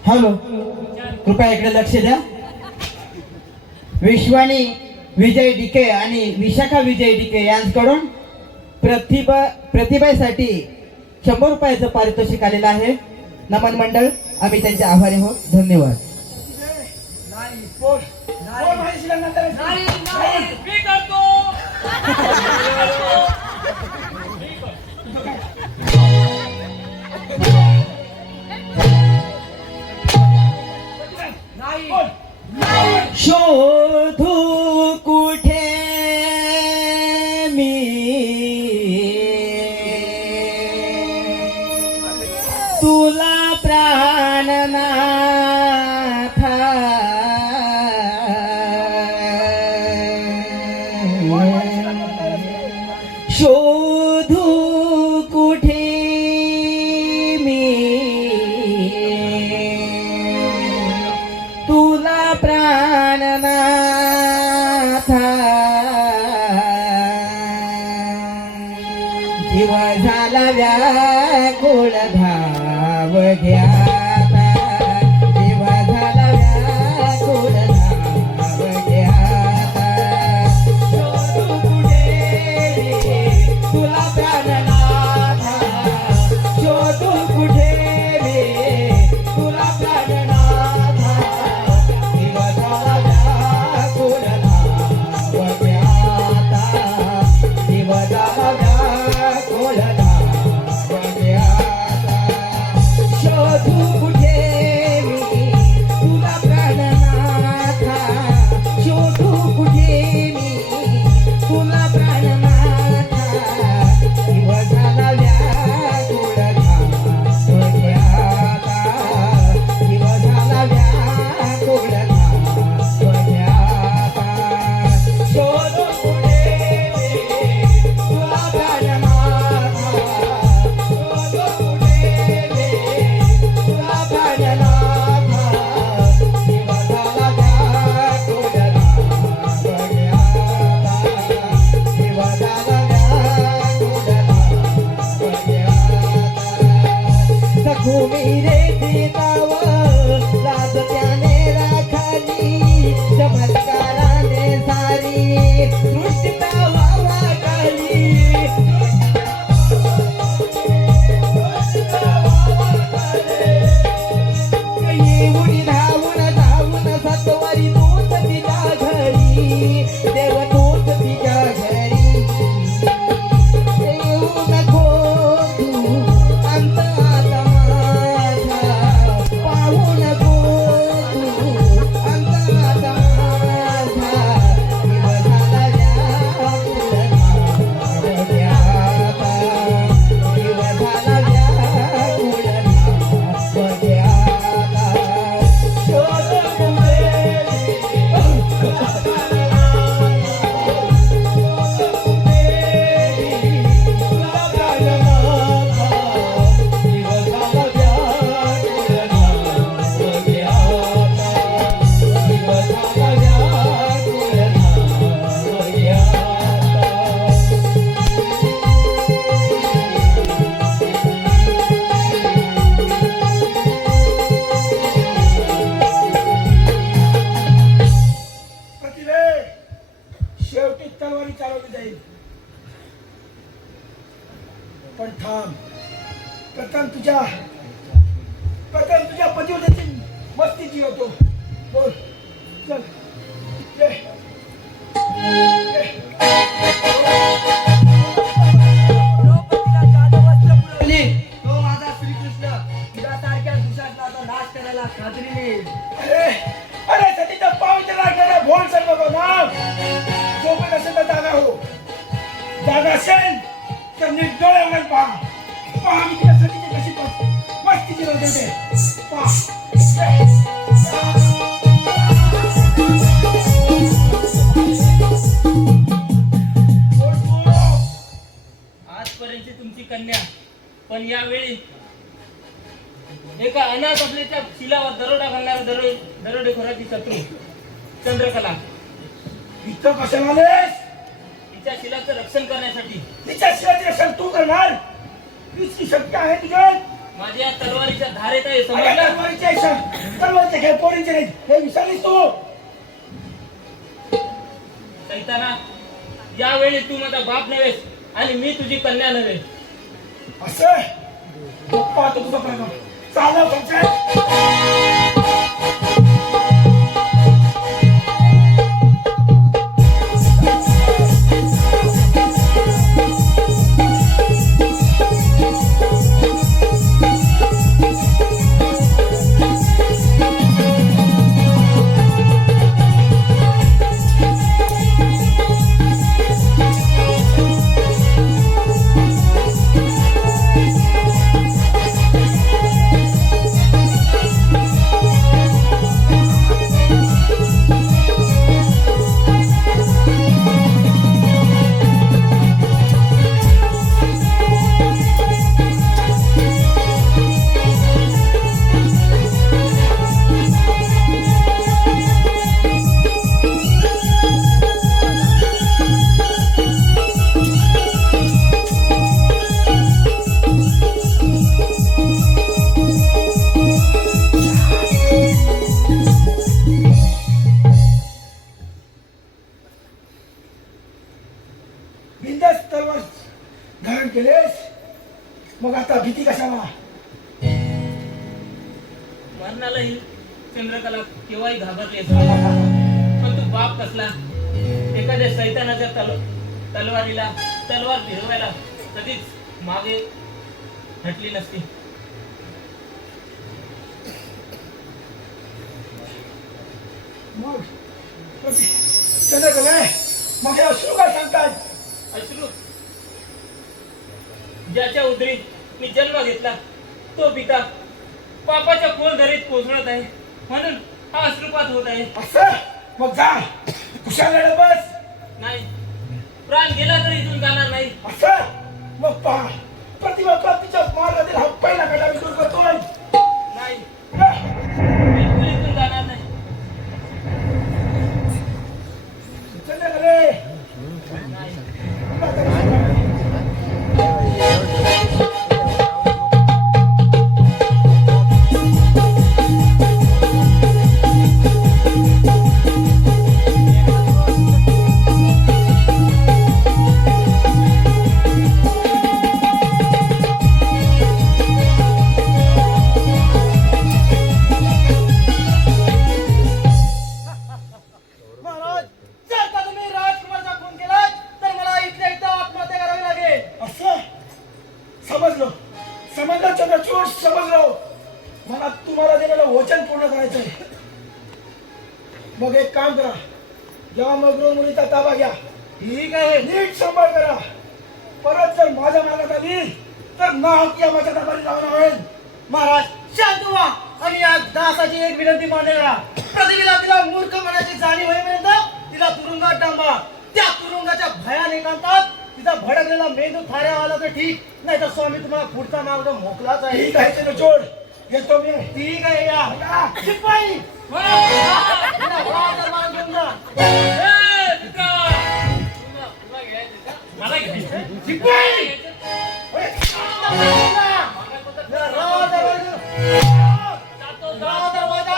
हॅलो, कृपया इकडे लक्ष द्या. विश्वानी विजय डिके आणि विशाखा विजय डिके यांच्याकडून प्रतिभेसाठी 100 रुपयाचं पारितोषिक आलेलं आहे. नमन मंडळ, आम्ही त्यांचे आभारी आहोत. धन्यवाद. नाही बोल. बोल माझी शिलांना करायचं. नाही नाही मी करतो. नाही बोल. शोधू कुठे मी तुला प्राणनाथा, शोधू कुठे मी तुला प्राणनाथा. थांब. प्रथम तुझ्या पतिव्रतेची मस्ती जिवतो. बोल चल ये. द्रौपदीला जादवस्त्र पुरवली तो माझा श्रीकृष्ण तुझ्यासारख्या दुसऱ्याचा नाश करायला खात्रीने अरे सतीचा पावित्र लागणारा भोळ सर्व नाव झोपत असेल तर जागा हो. जागा असेल तर नीट डोळे उघड पहा मी तुला सतीची कशी मस्ती जिरवते ते पहा. आजपर्यंतची तुमची कन्या, पण यावेळी एका अनाथ असलेल्या शिलावर दरोडा घालणारा दरोडेखोराची शत्रू चंद्रकला इथं कशाला आलेस? तिच्या शिलाचं रक्षण करण्यासाठी. तिच्या शिवाजी रक्षण तू करणार? इतकी शक्ती आहे तुझ्यात? माझ्या तलवारीच्या धारेत आहे, अरे समजलं? तलवारीचे खेळ पोरींचे नाहीत हे विसरलीस तू? सैताना, यावेळी तू माझा बाप नव्हेस आणि मी तुझी कन्या नव्हे. असं पप्पा तो तुझा प्रकार चालव तुमच्या. बिंदास तलवार धारण केलेस, मग आता भीती कशाला? मरणालाही चंद्रकला केव्हाही घाबरली असती, पण तू बाप कसला एखाद्या सैतानाच्या तलवारीला तलवार भिरवायला कधीच मागे हटली नसती. मग चंद्रकला मग हे अश्रू काय सांगतात? अश्रू, ज्याच्या उदरीत मी जन्म घेतला तो पिता पापाच्या खोल दरीत कोसळत आहे, म्हणून हा अश्रुपात होत आहे. असं मग जा कुशाल बस. नाही, प्राण गेला तरी इथून जाणार नाही. असं मग पहा प्रतिभा तिच्या मार्गातील हा पहिला गटा मी दूर करतोय. नाही, बिलकुल इथून जाणार नाही. चंद्रकले नाही. महाराज, जर का तुम्ही राजकुमारचा खून केलात तर मला इथल्या इथं आत्महत्या करावी लागेल. असं समजलो चंद्रचूड समजलो. मला तुम्हाला दिलेलं वचन पूर्ण करायचंय. मग एक काम करा, या मगरू मुलीचा ताबा घ्या. ठीक आहे. नीट सांभाळ करा. परत जर माझ्या मागात आली तर नाहक या माझ्या ताब्यात लावणार होईल. महाराज, शांत व्हा आणि या दासाची एक विनंती मान्य करा. प्रतिभेला तिला मूर्ख मनाची जाणीव होईपर्यंत तिला तुरुंगात डांबा. त्या तुरुंगाच्या भयान एकांतात तिचा भडकलेला मेंदू थाऱ्या आला तर ठीक, नाही तर स्वामी तुम्हाला पुढचा मार्ग मोकलाच आहे. ठीक आहे चंद्रचूड, येतो मी. ठीक आहे. या या. शिपाई, हिला दरबारात घेऊन जा. मला घ्यायचं. शिपाई! अरे, हिला दरबारात घेऊन. दरवाजा.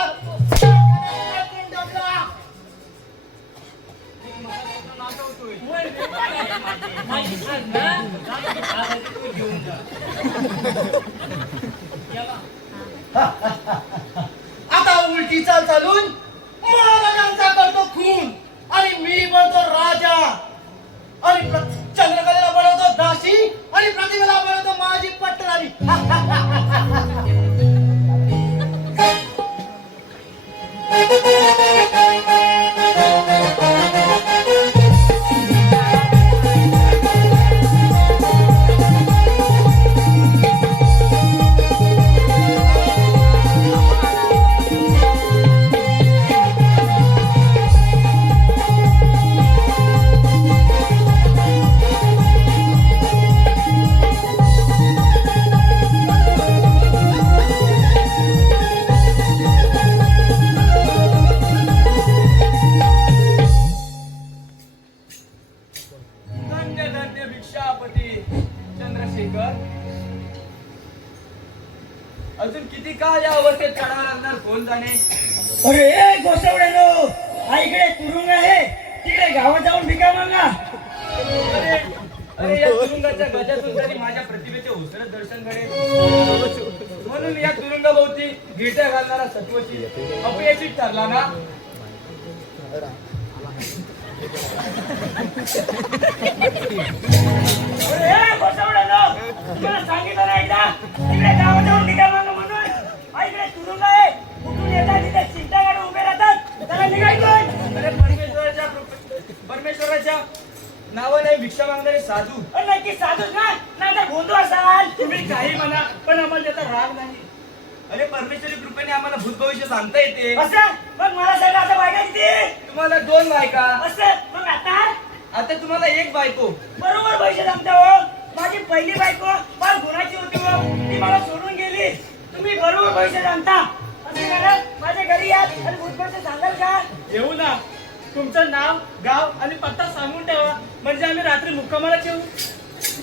होय. माझी खास ना आज तू घेऊन जा या बा. आता उलटी चाल चालून महाराजांचा करतो खून आणि मी बनतो राजा आणि चंद्रकलेला बनवतो दासी आणि प्रतिभेला बनवतो माझी पटराणी. धन्य धन्य भिक्षापती चंद्रशेखर. अजून किती काळ या अवस्थेत काढावं लागणार कोण जाणे. अरे गोसावड्यानो, आईकडे तुरुंग आहे, तिकडे गावात जाऊन भिका मागा. अरे अरे या तुरुंगाच्या गजातून तरी माझ्या प्रतिभेचे ओसरत दर्शन घडेल. म्हणून या तुरुंगाभोवती गिरट्या घालणारा सत्वची अपयशी ठरला ना. अरे गोसावड्यानो, तुम्हाला सांगितलं ना एकदा, तिकडे गावात जाऊन भिका मागा म्हणून. आईकडे तुरुंग आहे, कुठून येतात तिथे चिंता काढून उभे राहतात, त्याला निघायचं. अरे परमेश्वराच्या नावाने भिक्षा मागणारे साधू. नक्की साधूच ना, नाही तर गोंधळ असाल. तुम्ही काही म्हणा, पण आम्हाला त्याचा राग नाही. अरे परमेश्वरी कृपेने आम्हाला भूत भविष्य सांगता येते. असं मग मला सगळं असं वागायची. तुम्हाला 2 बायका, असं मग आता तुम्हाला 1 बायको. बरोबर पैसे सांगता हो. माझी पहिली बायको फार गुणाची होती हो, ती मला सोडून गेली. तुम्ही बरोबर पैसे सांगता. असं करा, माझ्या घरी या आणि भूतभविष्य सांगाल का? येऊ ना. तुमचं नाव, गाव आणि पत्ता सांगून ठेवा, म्हणजे आम्ही रात्री मुक्कामाला ठेवू.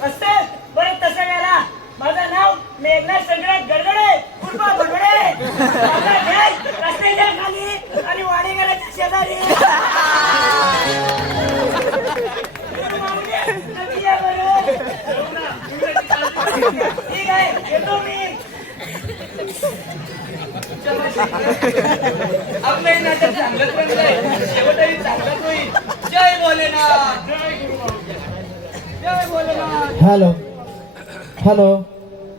असं बरं तसं करा. माझं नाव मेघनाथ संग्राम गडगडे उर्फ बडबडे. माझं घर रस्त्याच्या खाली आणि वाडेघराच्या शेजारी. नक्की या बरं. ठीक आहे, येतो मी. आपलं नाटक चांगलंच बनलंय, शेवटही चांगलंच होईल. जय भोलेनाथ. जय भोलेनाथ. हॅलो हॅलो,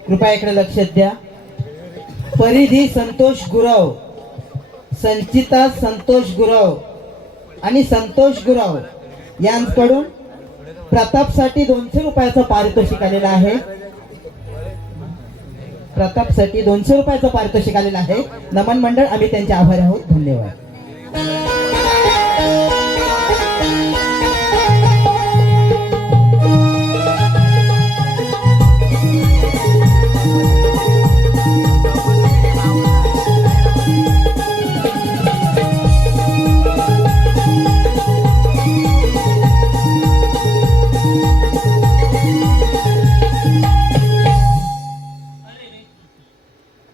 कृपया इकडे लक्ष द्या. परिधी संतोष गुरव, संचिता संतोष गुरव आणि संतोष गुरव यांकडून प्रतापसाठी 200 रुपयाचं पारितोषिक आलेलं आहे. प्रतापसाठी 200 रुपयाचं पारितोषिक आलेलं आहे. नमन मंडळ आम्ही त्यांचे आभारी आहोत. धन्यवाद.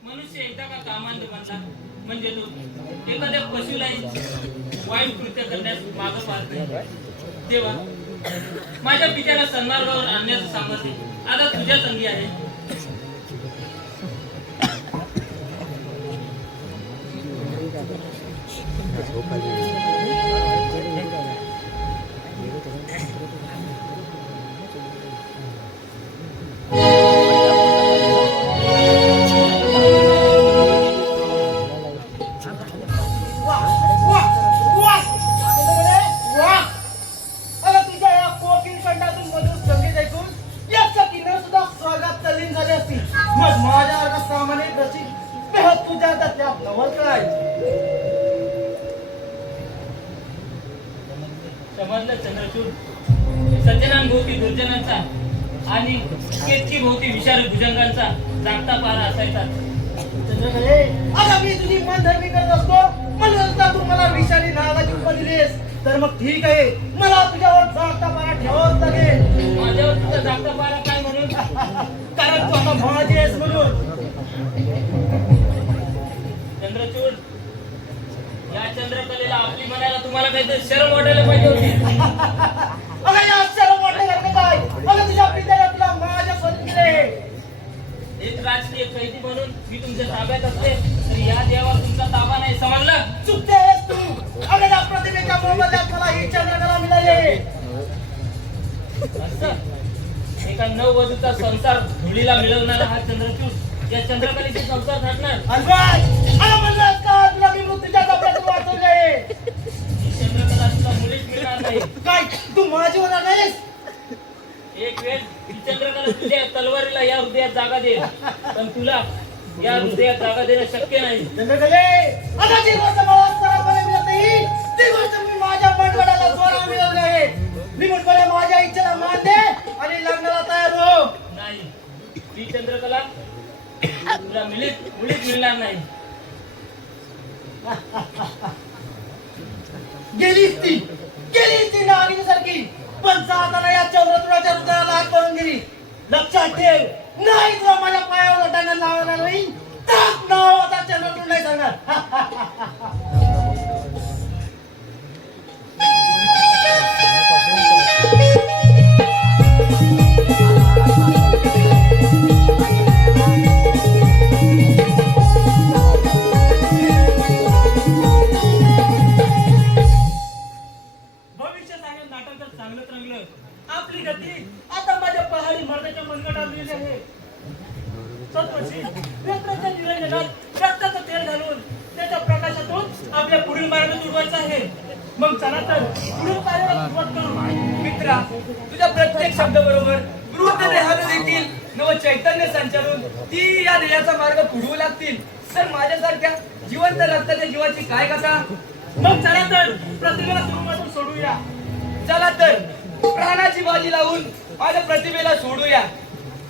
मनुष्य एकदा का कामांत बनला म्हणजे तो एखाद्या पशुलाही वाईट कृत्य करण्यास मागं पाहतोय. तेव्हा माझ्या पित्याला सन्मार्गावर आणण्याचं सामर्थ्य आता तुझ्या संगी आहे. अरे तुझ्या या कोकिल खंडातून मधुर संगीत ऐकून या सखीनं सुद्धा स्वागत तल्लीन झाली असती. मग माझ्यासारखा सामान्य रसिक बेहद तुझ्या त्यातल्या नवल काय. समजलं चंद्रचूड. सज्जनांभोवती दुर्जनांचा आणि केतकी भोवती विशाल भुजंगांचा जागता पारा असायचा. चंद्रकले, आता मी तुझी मनधरणी करत असतो म्हणून तू मला विषारी नागाची उपाधी दिलीस, तर मग ठीक आहे, मला तुझ्यावर जागता पारा ठेवावाच लागेल. माझ्यावर तुझा जागता पारा काय म्हणून? कारण तू आता माझी आहेस म्हणून. चंद्रचूड, या चंद्रकलेला आपली म्हणायला तुम्हाला काहीतरी शरम वाटायला पाहिजे होती. अगं या शरम वाटण्यासारखं कैदी म्हणून मी तुमच्या ताब्यात असते तर या देवावर तुमचा ताबा नाही, समजलं? चुकतेस तू. अगं या प्रतिमेच्या मोबदल्यात मला ही चंद्रकला मिळाली. असं एका नववधूचा संसार धुळीला मिळवणारा हा चंद्रचूड या चंद्रकलेचे संसार थाटणार. अल्बाज, मला म्हणलास का तुला मी मृत्यूच्या कपड्यातून वाचवले? ही चंद्रकला तुला मुलीच मिळणार नाही. काय तू माझी होणार नाहीस? एक वेळ ही चंद्रकला तुझ्या तलवारीला या हृदयात जागा दे, पण तुला या हृदयात जागा देणं शक्य नाही. चंद्रकले, आता जी गोष्ट मला सरळपणे मिळत नाही, ती गोष्ट मी माझ्या मनगटाला जोरात मिळवली आहे. मी म्हणतोय माझ्या इच्छेला मान दे आणि लग्नाला तयार हो. नाही, ही चंद्रकला तुला मुलीच मिळणार नाही. गेलीच ती नागिनीसारखी, पण जाताना या चंद्रचूडाच्या हृदयाला हात करून गेली. लक्षात ठेव, नाही तुला माझ्या पायावर लोटांना लावणार नाही, तर नाव आता चंद्रचूड नाही सांगणार. भविष्य सांगेल नाटक तर चांगलंच रंगलं. आपली गती आता माझ्या पहाडी मर्दाच्या मनगटात आलेली आहे. सत्वशी नेत्राच्या निरंजनात रक्ताचं तेल घालून त्याच्या प्रकाशातून आपल्या पुढील मार्ग तुडवायचा आहे. मग चला तर पुढील कार्याला सुरुवात करू. मित्रा, तुझ्या प्रत्येक शब्दाबरोबर वृद्ध देहाने देखील नव चैतन्य संचारून ती या ध्येयाचा मार्ग पुढवू लागतील. तर माझ्यासारख्या जिवंत रक्ताच्या जीवाची काय कथा? मग चला तर प्रतिमेला सुरुवातून सोडूया. चला तर प्राणाची बाजी लावून माझ्या प्रतिमेला सोडूया.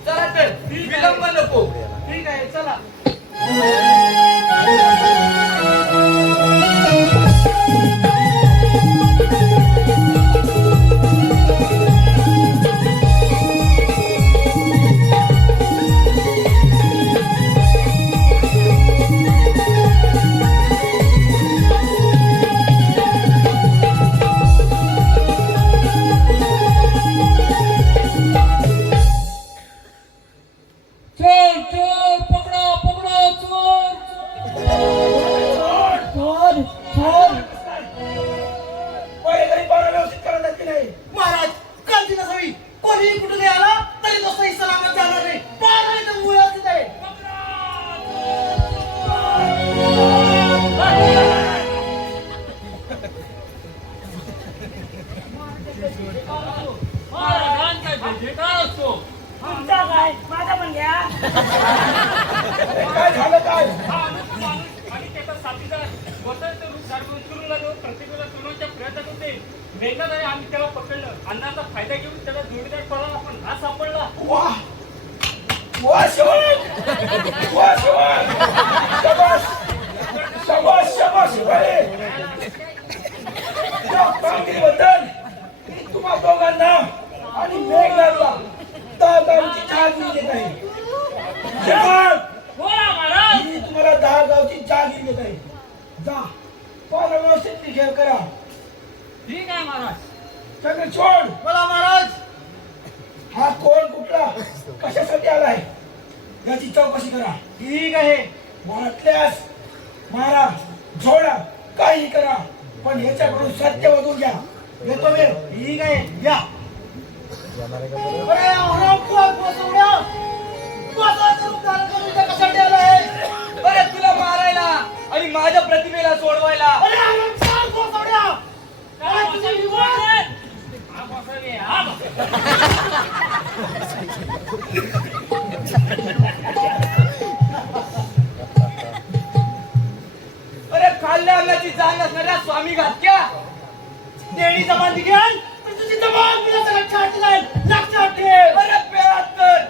चला तर विलंब नको. ठीक आहे, चला. चोर चोर पकडा पकडा चोर. पहिले तरी पारा व्यवस्थित करत की नाही? महाराज, काळजी नसावी. कोणीही कुठे आला तरी तो सही सलामत जाणार नाही. पार आहे तर मुळातच आहे. महाराजांचा जयजयकार असतो. तुमचा काय, माझा पण घ्या. अरे काय झालं काय? हा अनुभव माणूस आणि त्याचा साथीदार वसंत रूप धारण करून प्रतिमेला सोडवण्याच्या प्रयत्नात होते. मेघनादाने आम्ही त्याला पकडलं. अन्नाचा फायदा घेऊन त्याला जोडीदार पळाला, पण हा सापडला. वा वा शिवाय वा शिवाय शाबास शाबास शाबास शिवाय या कामगिरीबद्दल मी तुम्हा दोघांना आणि मेघनाला गावची चहा घेऊन देत आहे. जवान, बोला महाराज. मी तुम्हाला 10 गावची चहा घेऊन देत आहे. जा पारा व्यवस्थित निघेल करा. ठीक आहे महाराज. सगळे सोड. बोला महाराज. हा कोण कुठला कशासाठी आलाय याची चौकशी करा. ठीक आहे. वाटल्यास मारा झोडा काही करा, पण याच्याकडून सत्य वधून घ्या. येतो वेळ. ठीक आहे, या. अरे हरामखोर पोसवड्या, पोसाचं रूप धारण करून इथे कशासाठी आलाय? अरे तुला मारायला आणि माझ्या प्रतिमेला सोडवायला. अरे हरामखोर पोसवड्या, अरे तुझी निवड. हा बसावे, हा बसावे. अरे खाल्ल्या अन्नाची जाण नसणाऱ्या स्वामी घातक्या. देणी जमान दिली तर तुझी जमान तुला लक्षात नाही. लक्षात ठेव. अरे पेरात तर,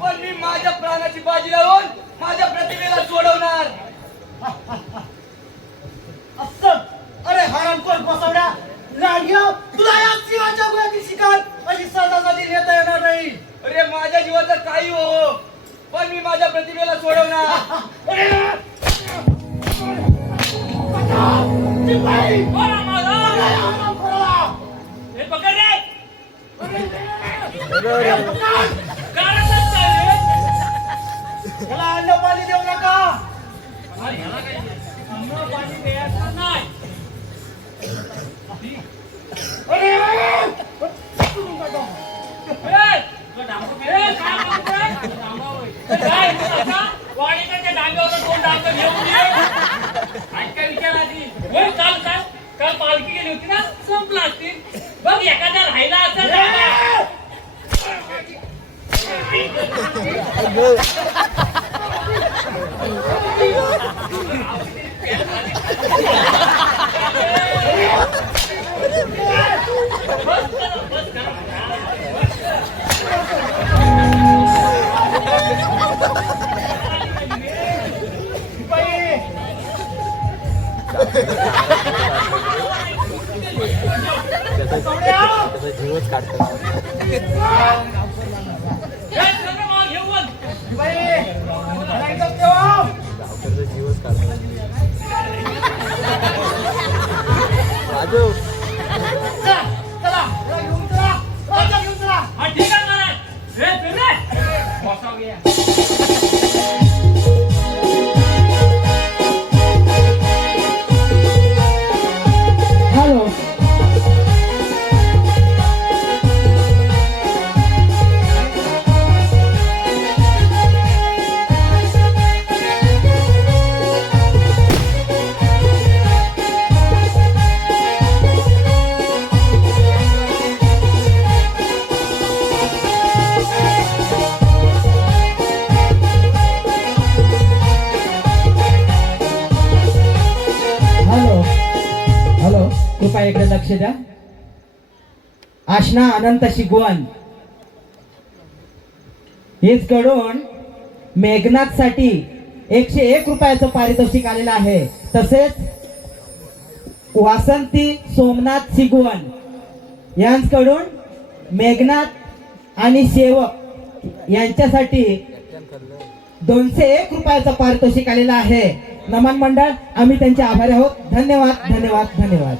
पण मी माझ्या प्राणाची बाजी लावून माझ्या प्रतिमेला सोडवणार. असं अरे हरामखोर पोसवड्या, रांग्या, तुला या जीवाच्या गुह्यातील शिकार अशी सहजासहजी नेता येणार नाही. अरे माझ्या जीवाचं काही हो, पण मी माझ्या प्रतिमेला सोडवणार. अरे शिपाई, बोला महाराज. अरे हरामखोराला. हे पकड रे. अरे पकड. काढतच चालले. त्याला अन्न पाणी देऊ नका. अरे ह्याला काय अन्न पाणी द्यायचं नाही. अरे काल पालखी गेली होती ना, संपला असतील बघ. एखादा राहिला असेल ठीक आहे महाराज. बसावूया. हॅलो हॅलो हॅलो कृपया इकडे लक्ष द्या. आशना अनंत शिगवण हेच कडून मेघनाथ साठी 101 रुपयाचं पारितोषिक आलेलं आहे. तसेच वासंती सोमनाथ शिगवण यांच्याकडून मेघनाथ आणि सेवक यांच्यासाठी 201 रुपयाचं पारितोषिक आलेलं आहे. नमन मंडळ आम्ही त्यांचे आभारी आहोत. धन्यवाद धन्यवाद धन्यवाद.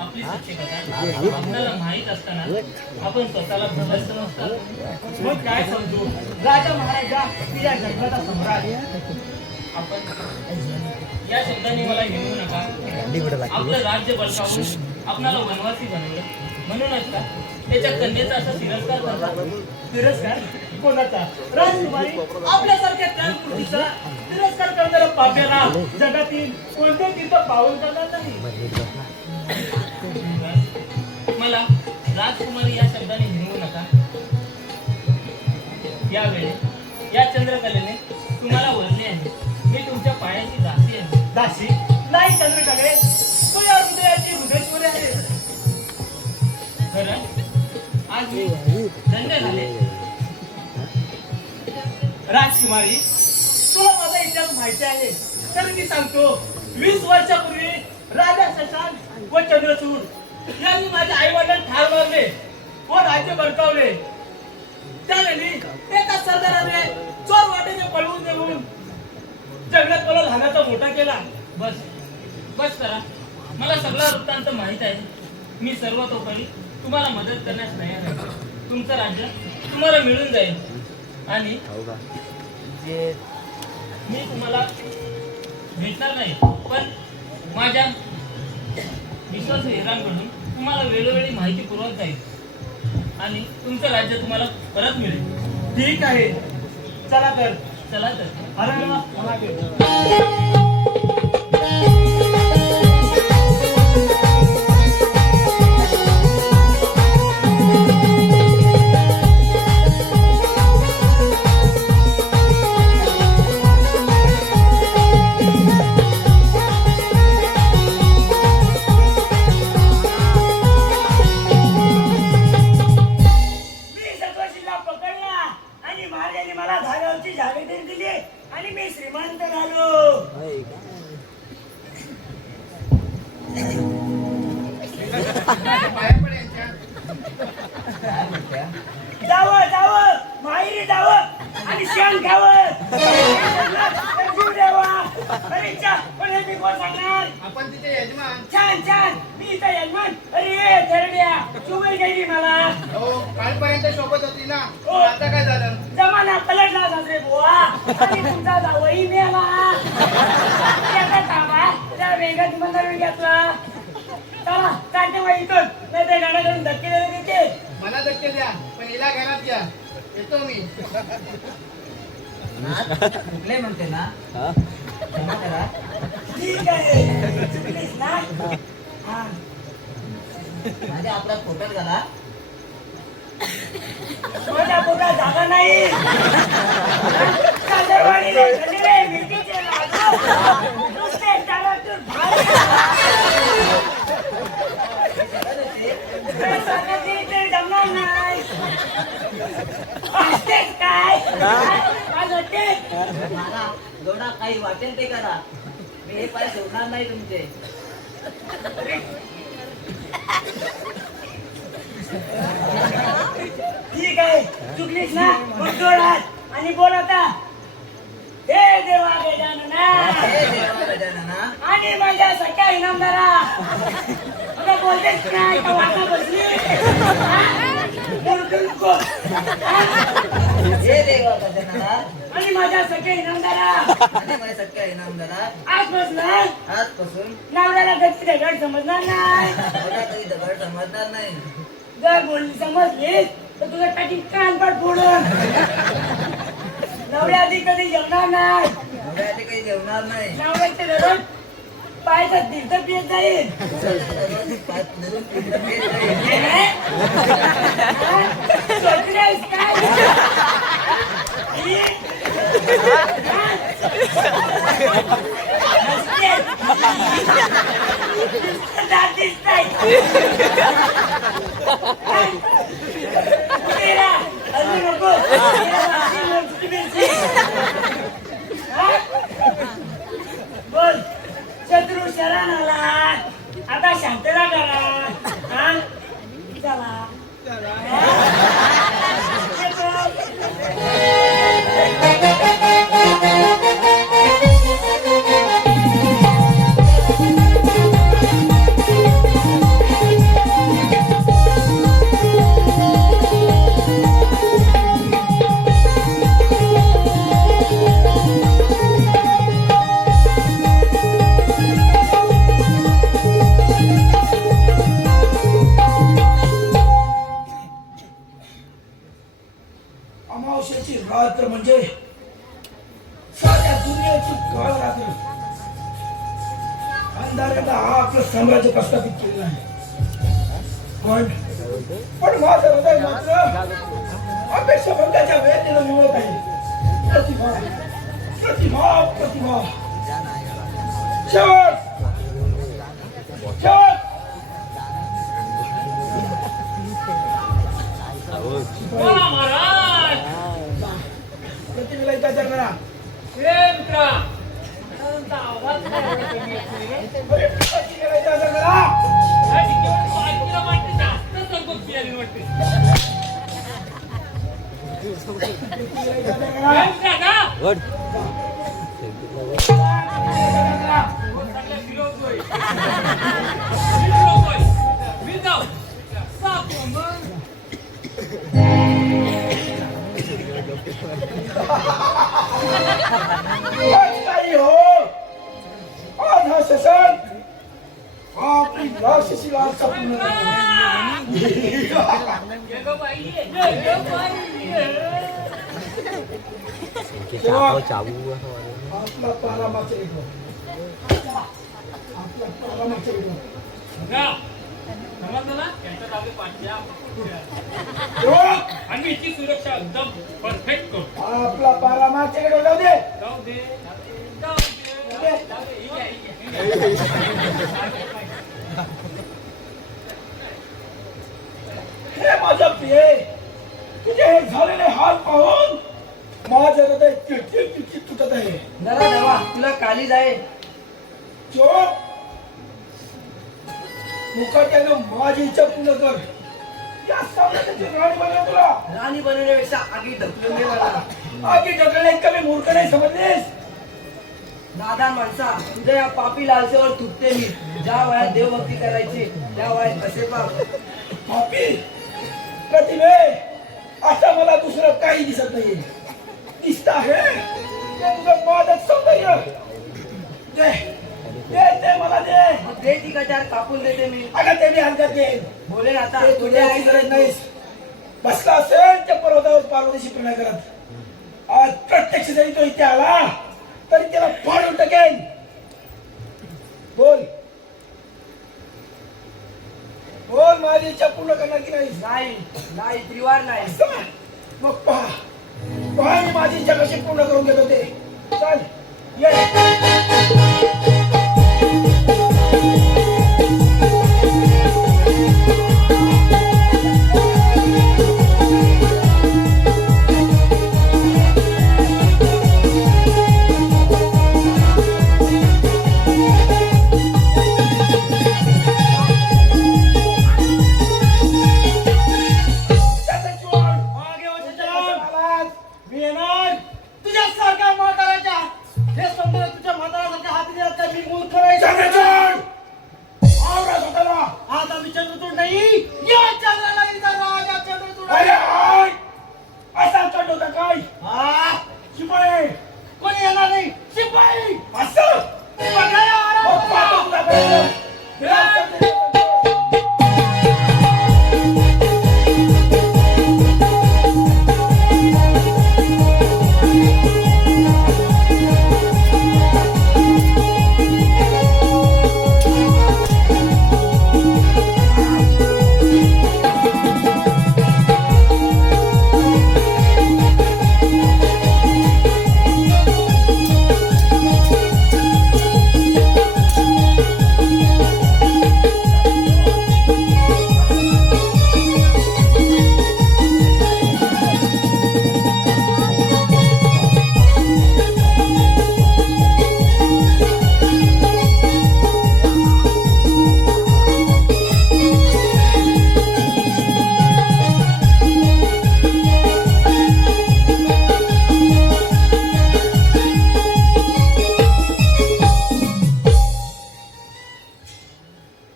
आपली सत्यकथा आपल्याला माहित असताना आपण स्वतःला प्रदर्श नसतात. मग काय समजू राजा महाराजा मी या जन्माचा सम्राट. आपण या शब्दाने मला घेऊ नका. आपलं राज्य बळकावून आपणाला वनवासी बनवलं म्हणूनच का त्याच्या कन्येचा असा तिरस्कार करतात. तिरस्कार कोणाचा? राजकुमारी आपल्यासारख्या त्यागपूर्तीचा तिरस्कार करणारा पाप्याला जगातील कोणत्या तीर्थ पावन करणार नाही. मला राजकुमारी या शब्दाने घेऊ नका. यावेळी या चंद्रकलेने तुम्हाला वरले आहे. मी तुमच्या पायाची दासी आहे. दासी नाही चंद्रकले, तू या हृदयाची हृदयश्वरी आहे. खरं आज मी धन्य झाले. राजकुमारी तुला माझा इतिहास माहिती आहे तर मी सांगतो. 20 वर्षापूर्वी राजा शशांक व चंद्रचूड यांनी माझ्या आई वडिलांना ठार मारले व राज्य बळकावले. त्यावेळी एका सरदाराने चोर वाटेने पळवून देऊन जंगलात मला लहानाचा मोठा केला. बस बस करा. मला सगळा वृत्तांत माहित आहे. मी सर्वतोपरी तुम्हाला मदत करण्यास तयार आहे. तुमचं राज्य तुम्हाला मिळून जाईल आणि मी तुम्हाला भेटणार नाही, पण माझ्या विश्वास हिरांकडून तुम्हाला वेळोवेळी माहिती पुरवत जाईल आणि तुमचं राज्य तुम्हाला परत मिळेल. ठीक आहे, चला तर. चला तर. अरे मला भेट. आणि मी श्रीमंत झालो. जावं जावं माहेरी जावं आणि शेण घ्यावं. जीव द्यावा. परीक्षा पण हे मी कोण सांगणार आपण तिथे यजमान. छान छान मी इथं यजमान अरे धरड्या शुभेल गेली मला हो कालपर्यंत शोभत होती ना हो. आता काय झालं? जमाना पलटला सासरे बुवा आणि तुमचा जावई मेला त्याचा थांबा त्या वेगात मंदारून घेतला चला काढते मग इथून नाही ते गाड्या करून धक्के देणे देते मला धक्के द्या पण हिला घरात घ्या. येतो मी. कुठले म्हणते ना क्षमा करा. ठीक आहे चुकलीस ना हा माझ्या आपला फोटो झाला. माझ्या पोटात जागा नाही कांदळवाडीला झालेले मिरचीचे लाडू नुसते तारातून बाहेर सांगायचे ते जमणार नाही असतेच काय काय होते मला जेवढा काही वाटेल ते करा. मी हे पाय सोडणार नाही तुमचे. ठीक आहे चुकलीस ना मग जोरात आणि बोल आता हे देवा गजानना हे देवा गजानना आणि माझ्या सख्या इनामदारा आता बोलतेस काय का वाटा बसली बोलतो नको हे देवा गजानना आणि माझ्या सख्या इनामदारा आणि माझ्या सख्या इनामदारा आजपासून आजपासून नवऱ्याला गती दगड समजणार नाही मला काही दगड समजणार नाही. जर बोलली समजलीस तर तुझं टाकी कानपाट फोडून नवऱ्या आधी कधी जेवणार नाही एवढ्या आधी काही जेवणार नाही. नवऱ्याचे दररोज पायचा तीर्थ पियत जाईल पाच धरून पिंड पेट जाईल. हे नाही? हा? सोचलीस काय? ही? हा? हसते. दात दिसताय. कुठे राहा? हसू नको. ही मोजकी मिरची. हा? बोल शत्रू शरण आला आता शांतता करा हा चला अमावस्येची रात्र म्हणजे साऱ्या दुनियेची काळ रात्र. अंधाराला हा आपलं साम्राज्य प्रस्थापित केलेलं आहे. पण माझं हृदय मात्र अपेक्षा भंगाच्या वेदनेनं मिळत आहे. प्रतिभा प्रतिभा प्रतिभा शेवट शेवट बोला महाराज प्रतिभेला विचार करा. हे मित्रा तुमचा आवाज काय एवढा कमी येतोय? प्रतिभेला विचार करा. या ठिकाणी तो ऐकून वाटते जास्त सरबत पियाली वाटते. प्रतिभेला विचार हे करा. मित्रा का? चांगला फिरवतोय. फिरवतोय. मी जाऊ. जातो मग. आज काही हो आज हा शशांक आपली राक्षसी लालसा पूर्ण करतो. गेलो बाई, गेलो बाई. आपला पारा मागच्या गेलो. आपला पारा मागच्या गेलो. ना, समजलं ना? यांचं जाऊ दे पाठच्या. तेव्हा आणि इथची सुरक्षा एकदम परफेक्ट करतो. आपला पारा मागच्या गेलो. जाऊ दे. जाऊ दे, जाऊ दे, जाऊ दे. ही घ्या, ही घ्या, ही घ्या. हे माझ्या प्रिये तुझे हे झालेले हाल पाहून माझं हृदय किटकिट किटकिट तुटत आहे. जरा देवा तुला काली जाय. चोप मुकाट्यानं माझी इच्छा पूर्ण कर. या साम्राज्याची राणी बनलं तुला. राणी बनवण्यापेक्षा आगी ढकलून दे मला. आगी ढकलणे कमी मूर्ख नाही समजलीस. नादान माणसा तुझ्या या पापी लालसेवर तुटते मी. ज्या वयात देवभक्ती करायची त्या वयात कसे पाप. पापी प्रतिभे आता मला दुसरं काही दिसत नाही. दिसत आहे ते तुझं माझं सौंदर्य. दे दे ते मला दे. मग दे ती कटार कापून देते मी. अगं ते मी हलक्यात घेईन. बोले आता ते तुझ्या आई गरज नाहीस. बसला असेल त्या पर्वतावर पार्वतीशी प्रणय करत. आज प्रत्यक्ष जरी तो इथे आला तरी त्याला फाडून टाकेन. बोल बोल माझी इच्छा पूर्ण करणार की नाही. नाही नाही त्रिवार नाही. असं? मग पहा पहा मी माझी इच्छा कशी पूर्ण करून घेतो ते. चल ये. मागे हो चंद्रचूड. मी येणार तुझ्यासारख्या म्हाताऱ्याच्या. हे समजा तुझ्या म्हाताऱ्यासारख्या हाती दिला तर मी मूर्ख नाही. चंद्रचूड! आवरा स्वतःला. आता मी चंद्रचूड नाही, या चंद्रनगरीचा राजा चंद्रचूड अरे आहे. आय! असा चढ होता काय? हा, शिपाई कोणी येणार नाही. शिपाई असं बघायला आराम हो, करा. पाहतो तुला पहिलं.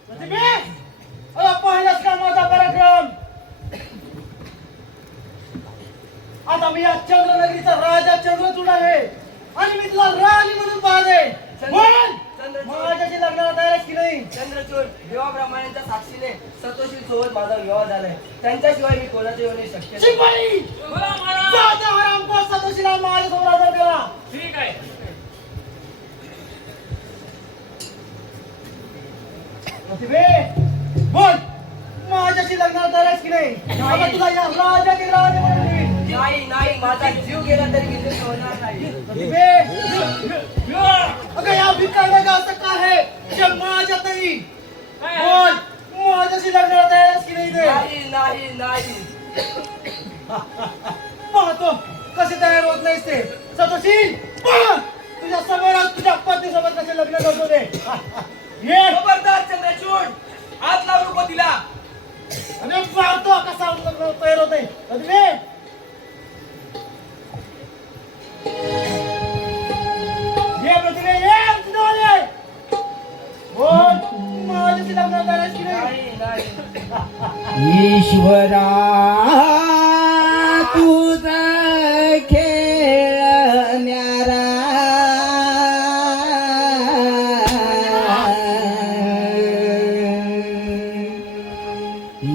प्रतिभे, अरे पाहिलास का माझा पराक्रम. आता मी या चंद्रनगरीचा राजा चंद्रचूड आहे आणि मी तुला राणी म्हणून पाहते. बोल, माझ्याशी लग्नाला तयार आहेस की नाही. चंद्रचूड देवाप्रमाणेच्या साक्षीने सतोषी सोबत माझा विवाह झालाय. त्यांच्याशिवाय मी कोणाचे होणे शक्य नाही. शिपाई बोला महाराज. जा त्या हरामखोर सतोषीला माझ्यासमोर हजर करा. ठीक आहे. प्रतिभे, बोल, माझ्याशी लग्नाला तयार आहेस की नाही. आता तुला या राजाची राणी म्हणून देईन. नाही नाही माझा जीव गेला तरी किती होणार नाही. प्रतिभे, अगं या भिकारणाचं असं काय आहे जे माझ्यात नाही. बोल, माझ्याशी लग्नाला तयार आहेस की नाही ते. नाही नाही नाही. पाहतो कसे तयार होत नाहीस ते. सतोषी, पहा, तुझ्या समोर तुझ्या पत्नीसोबत कसे लग्न करतो ते. ये खबरदार चंद्रचूड, हात लावू नको तिला. आणि पाहतो कसा लग्न तयार होते. प्रतिभे, ये प्रतिभे, ये तुझं ये. बोल, माझ्याशी लग्नाला तयार आहेस की नाही. नाही नाही. ईश्वरा तुझा खेळ न्यारा.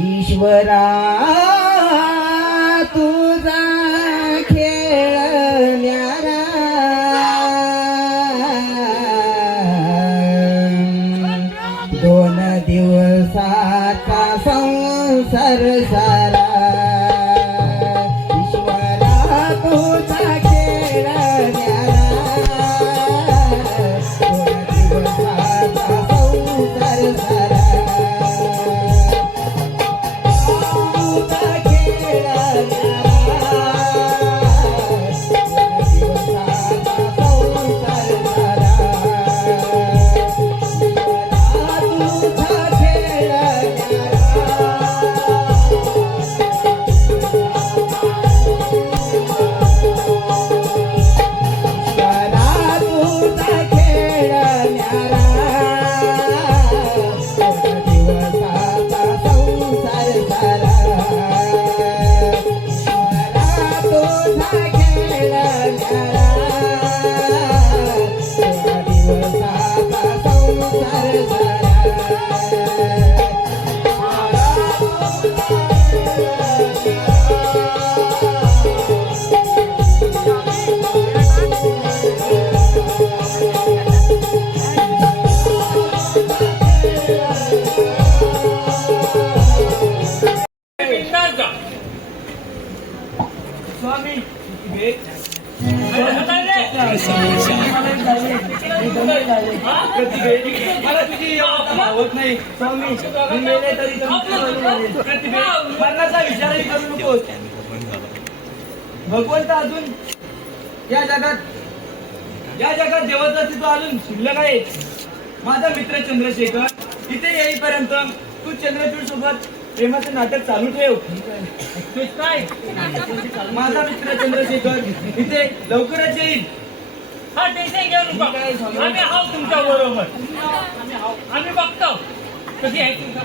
ईश्वरा तुझा खेळ न्यारा. दोन दिवसाचा संसार सारा. मला तुझी आवत नाही स्वामी मी मेले तरी मरणाचा विचारही करू नकोस. भगवंत अजून या जगात देवाचं अस्तित्व अजून शिल्लक आहे. माझा मित्र चंद्रशेखर इथे येईपर्यंत तू चंद्रचूड सोबत प्रेमाचं नाटक चालू ठेव. काय माझा मित्र चंद्रशेखर इथे लवकरच येईल. हा टेन्शन घेऊ नका, आम्ही आहोत तुमच्या बरोबर. आम्ही बघतो कशी आहे तुमच्या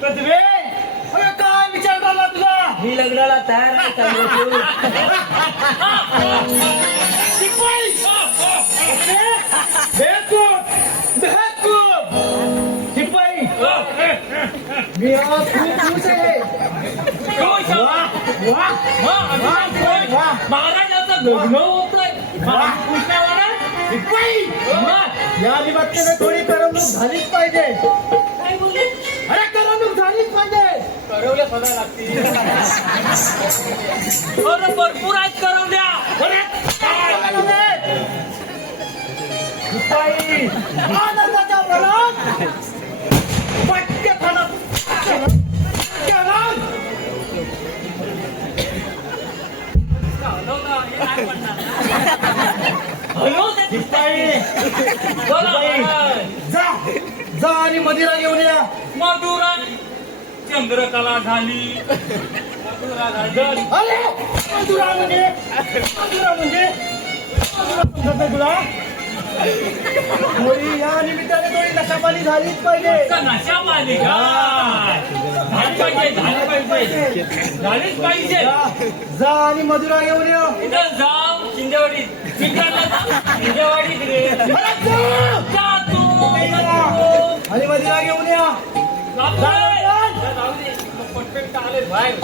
प्रतिभे अरे काय विचार झाला तुझा? मी लग्नाला तयार आहे चंद्रचूड. शिपाई! शिपाई मी आज खूप खुश आहे. महाराजाचं लग्न होतंय. या निमित्ताने थोडी करमणूक झालीच पाहिजे. काय बोलले? अरे करमणूक झालीच पाहिजे. करवल्या सदा लागतील. अरे भरपूर आहेत करून द्या. शिपाई आनंदाच्या मनात पट्टे खाणार. जा आणि मदिरा घेऊन या. मधुरा चंद्रकला झाली. मधुरा झाली. अरे मधुरा म्हणजे समजत तुला? थोडी या निमित्ताने थोडी नशापाणी झालीच पाहिजे. नशा पाहिजे झालीच पाहिजे. जा आणि मधुरा घेऊन या. इथं जाऊ शिंदेवाडी शिंदेवाडी जा तू आणि मदिरा घेऊन या. परफेक्ट आले बाहेर.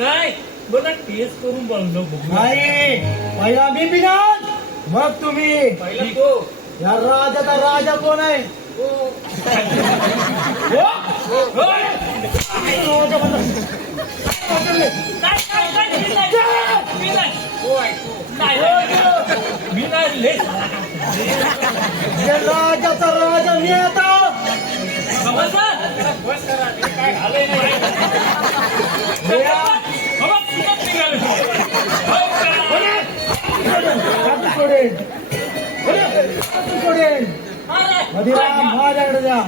काय बघा टेस्ट करून बनलो. नाही पहिला मी पिणार मग तुम्ही. पहिला तो या राजाचा राजा कोण आहे? मी नाही राजाचा राजा मी आता. काय झालंय नाही. सोडेन मदिरा माझ्याकडे द्या.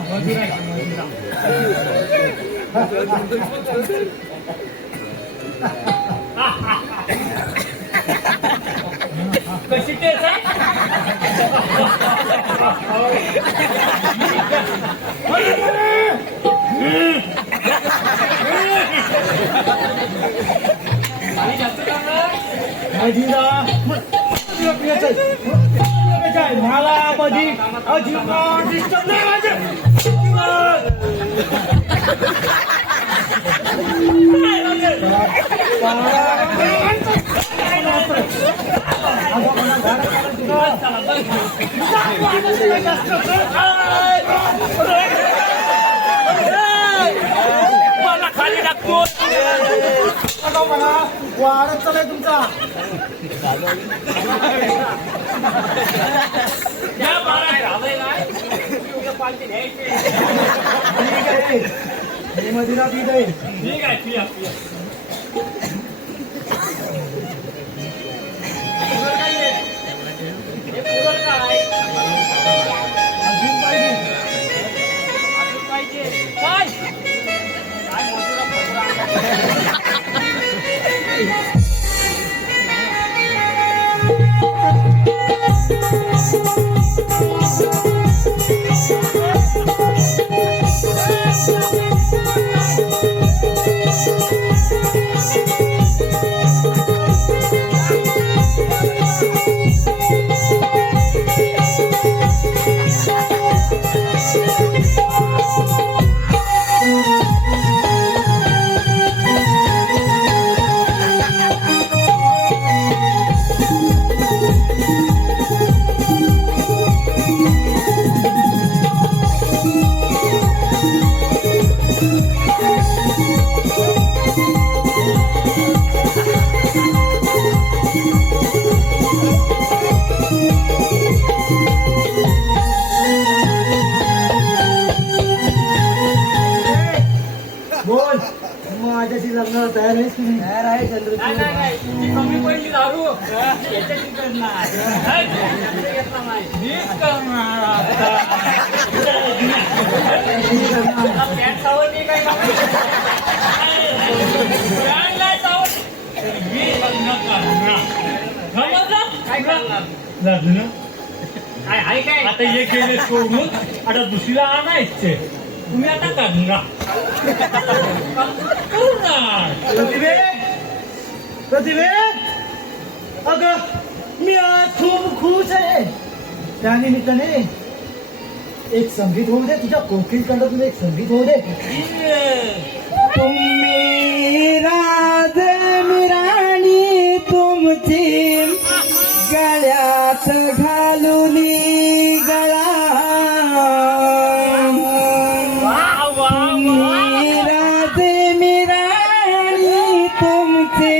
कशी टेस्ट आहे? मला मधी अजिबात इष्ट नाही. मला खाली टाकतो. मला वाढत चालय तुमचा. या बारा झालंय नाही. पालखी घ्यायची. ठीक आहे मदिरा पीत आहे. ठीक आहे पिया पिया. काय लग्नाला तयार आहेस की नाही? तयार आहे चंद्रचूड. नाही तुझी कमी पडली दारू याच्याशी करणार घेतला नाही मीच करणार आता. पॅन्ट सावरली काय पॅन्ट नाही सावरली तर मी लग्न करणार समजलं काय करणार लग्न काय आहे काय आता हे केले सोडून आता दुसरीला आणायचे तुम्ही आता करणार प्रतिभे अगं मी आज खूप खुश आहे. त्यानिमित्ताने एक संगीत होऊ दे, तुझ्या कोकिल कंठातून एक संगीत होऊ दे. तुम्ही राज मिराणी तुमची गळ्यात घालून गळा तुम्ही राज मिराणी तुमचे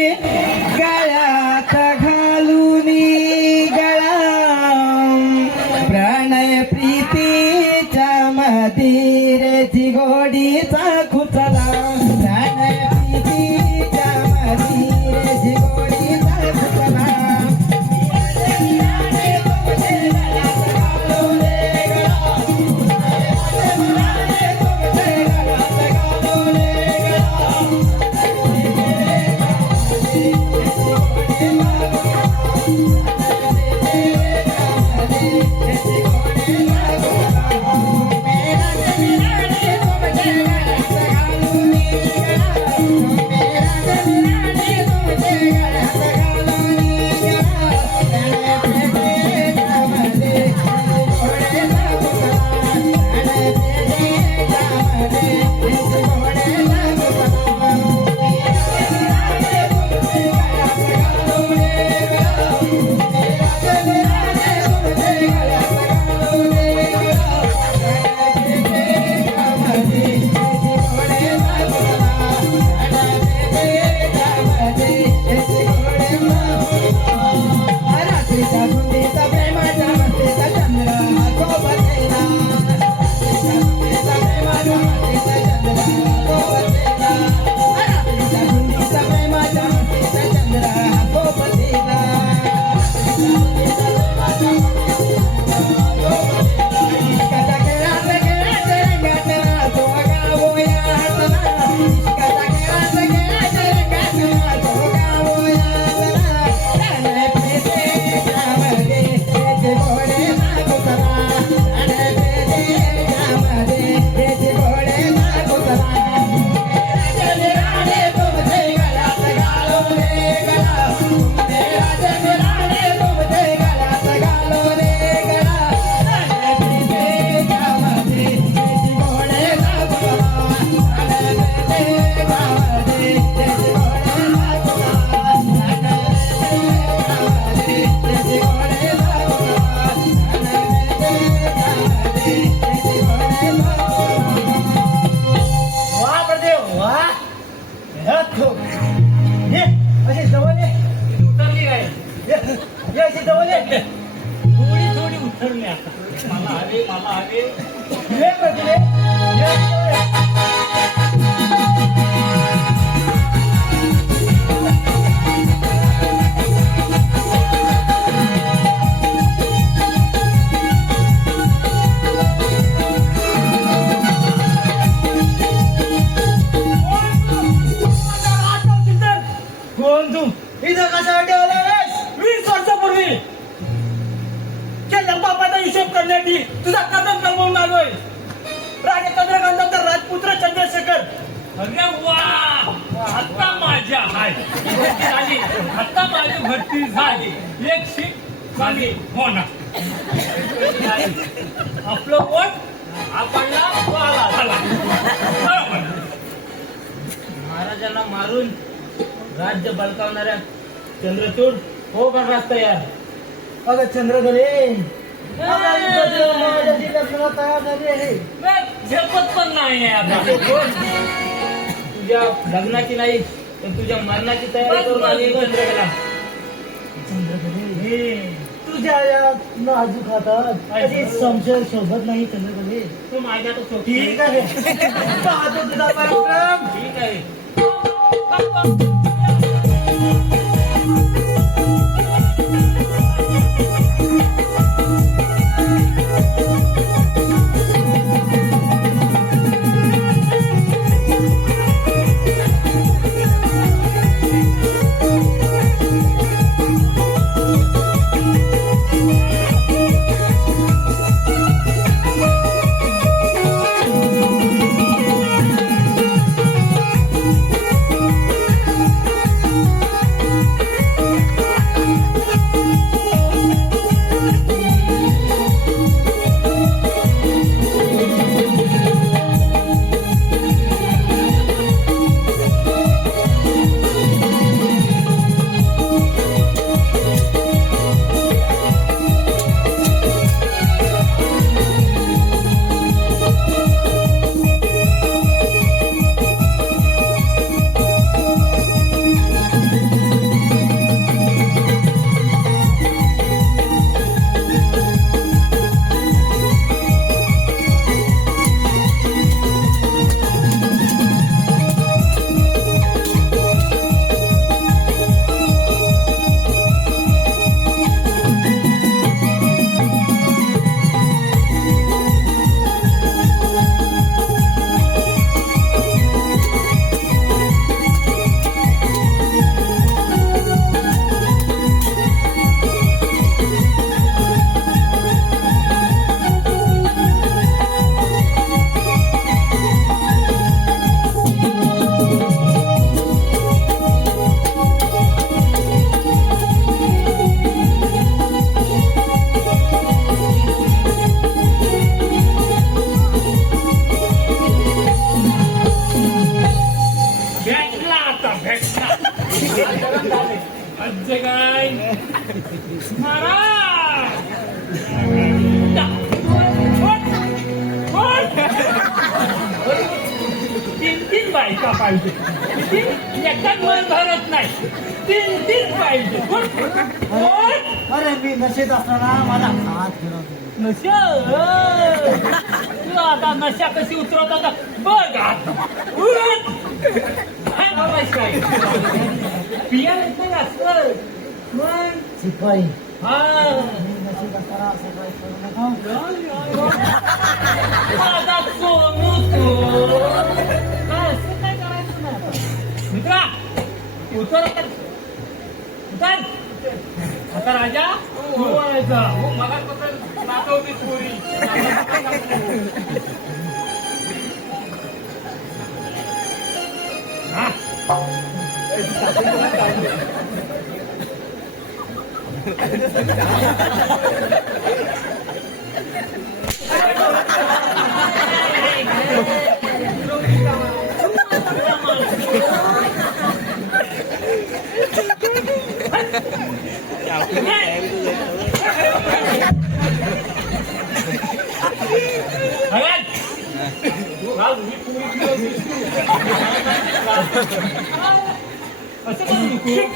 गळ्यात घालून गळा प्रणय प्रीतीच्या मदिरेची गोडीचा खुचला प्रणय प्रीतीच्या मदिरेची गोडीचा खुचला थोडी उतरली आता मला हवे ये प्रतिभे ये. कोण तू इथं कशासाठी आलास? 20 वर्षापूर्वी केल्या बापाचा हिशोब करण्यासाठी तुझा कदम कमवून आलोय. राजा चंद्रकांताचा राजपुत्र चंद्रशेखर. अरे वा आता माझ्या झाली आता माझी भरती झाली एक सीट झाली हो ना आपलं पोट आपणला झाला बरोबर. महाराजांना मारून राज्य बळकावणाऱ्या चंद्रचूड हो बरबास तयार. अगं चंद्रगले माझ्याशी लग्नाला तयार झाली आहे. झेपत पण नाही आता तुझ्या लग्नाची नाही तर तुझ्या मरणाची तयारी करून आली चंद्रकला. चंद्रगले तुझ्या या नाजूक हातात कधी संशय शोभत नाही चंद्रगले. तू माझ्या तो ठीक आहे पाहतो तुझा पराक्रम. ठीक आहे भेटला आता भेटला आजचे काय महाराज तीन बायका पाहिजे किती एकाच मन भरत नाही तीन पाहिजे अरे मी नशेत असताना मला हात फिरवतो. नशा तू आता नशा कशी उतरवत आता बघ आता उठ. काय बघायचं काय पिया येत नाही असं मग शिपाई हा मी नशेत असताना असं काही करू नका. माझा सोनू तो काय असं काय करायचं नाही आता. मित्रा उतर आता. उतर आता राजा तू व्हायचा मला कसं नाचवतीस पुरी असं करू नको.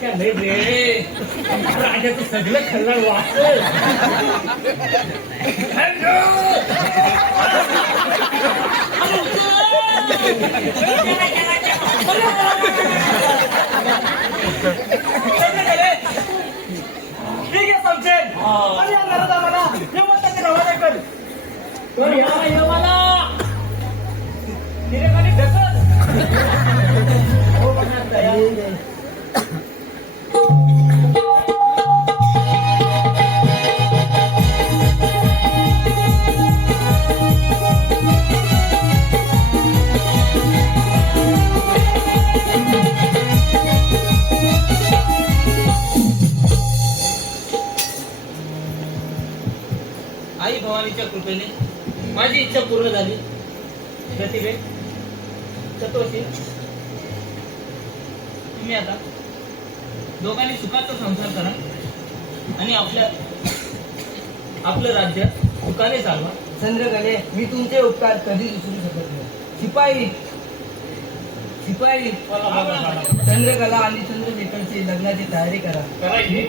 त्यापेक्षा लय रे राजाचं सगळं खल्लाळ वाचल. ठीक आहे समजेल. आणि या घरात आम्हाला व्यवस्थेचे रवाना कर. पण या मला तिने ढकल. हो बघा दया. आई भवानीच्या कृपेने माझी इच्छा पूर्ण झाली. प्रतिभे सतोषी तुम्ही आता दोघांनी सुखाचा संसार करा आणि आपलं राज्य सुखाने चालवा. चंद्रकले, मी तुमचे उपकार कधीच विसरू शकत नाही. शिपाई चंद्रकला आणि चंद्रशेखरची लग्नाची तयारी करा. करायची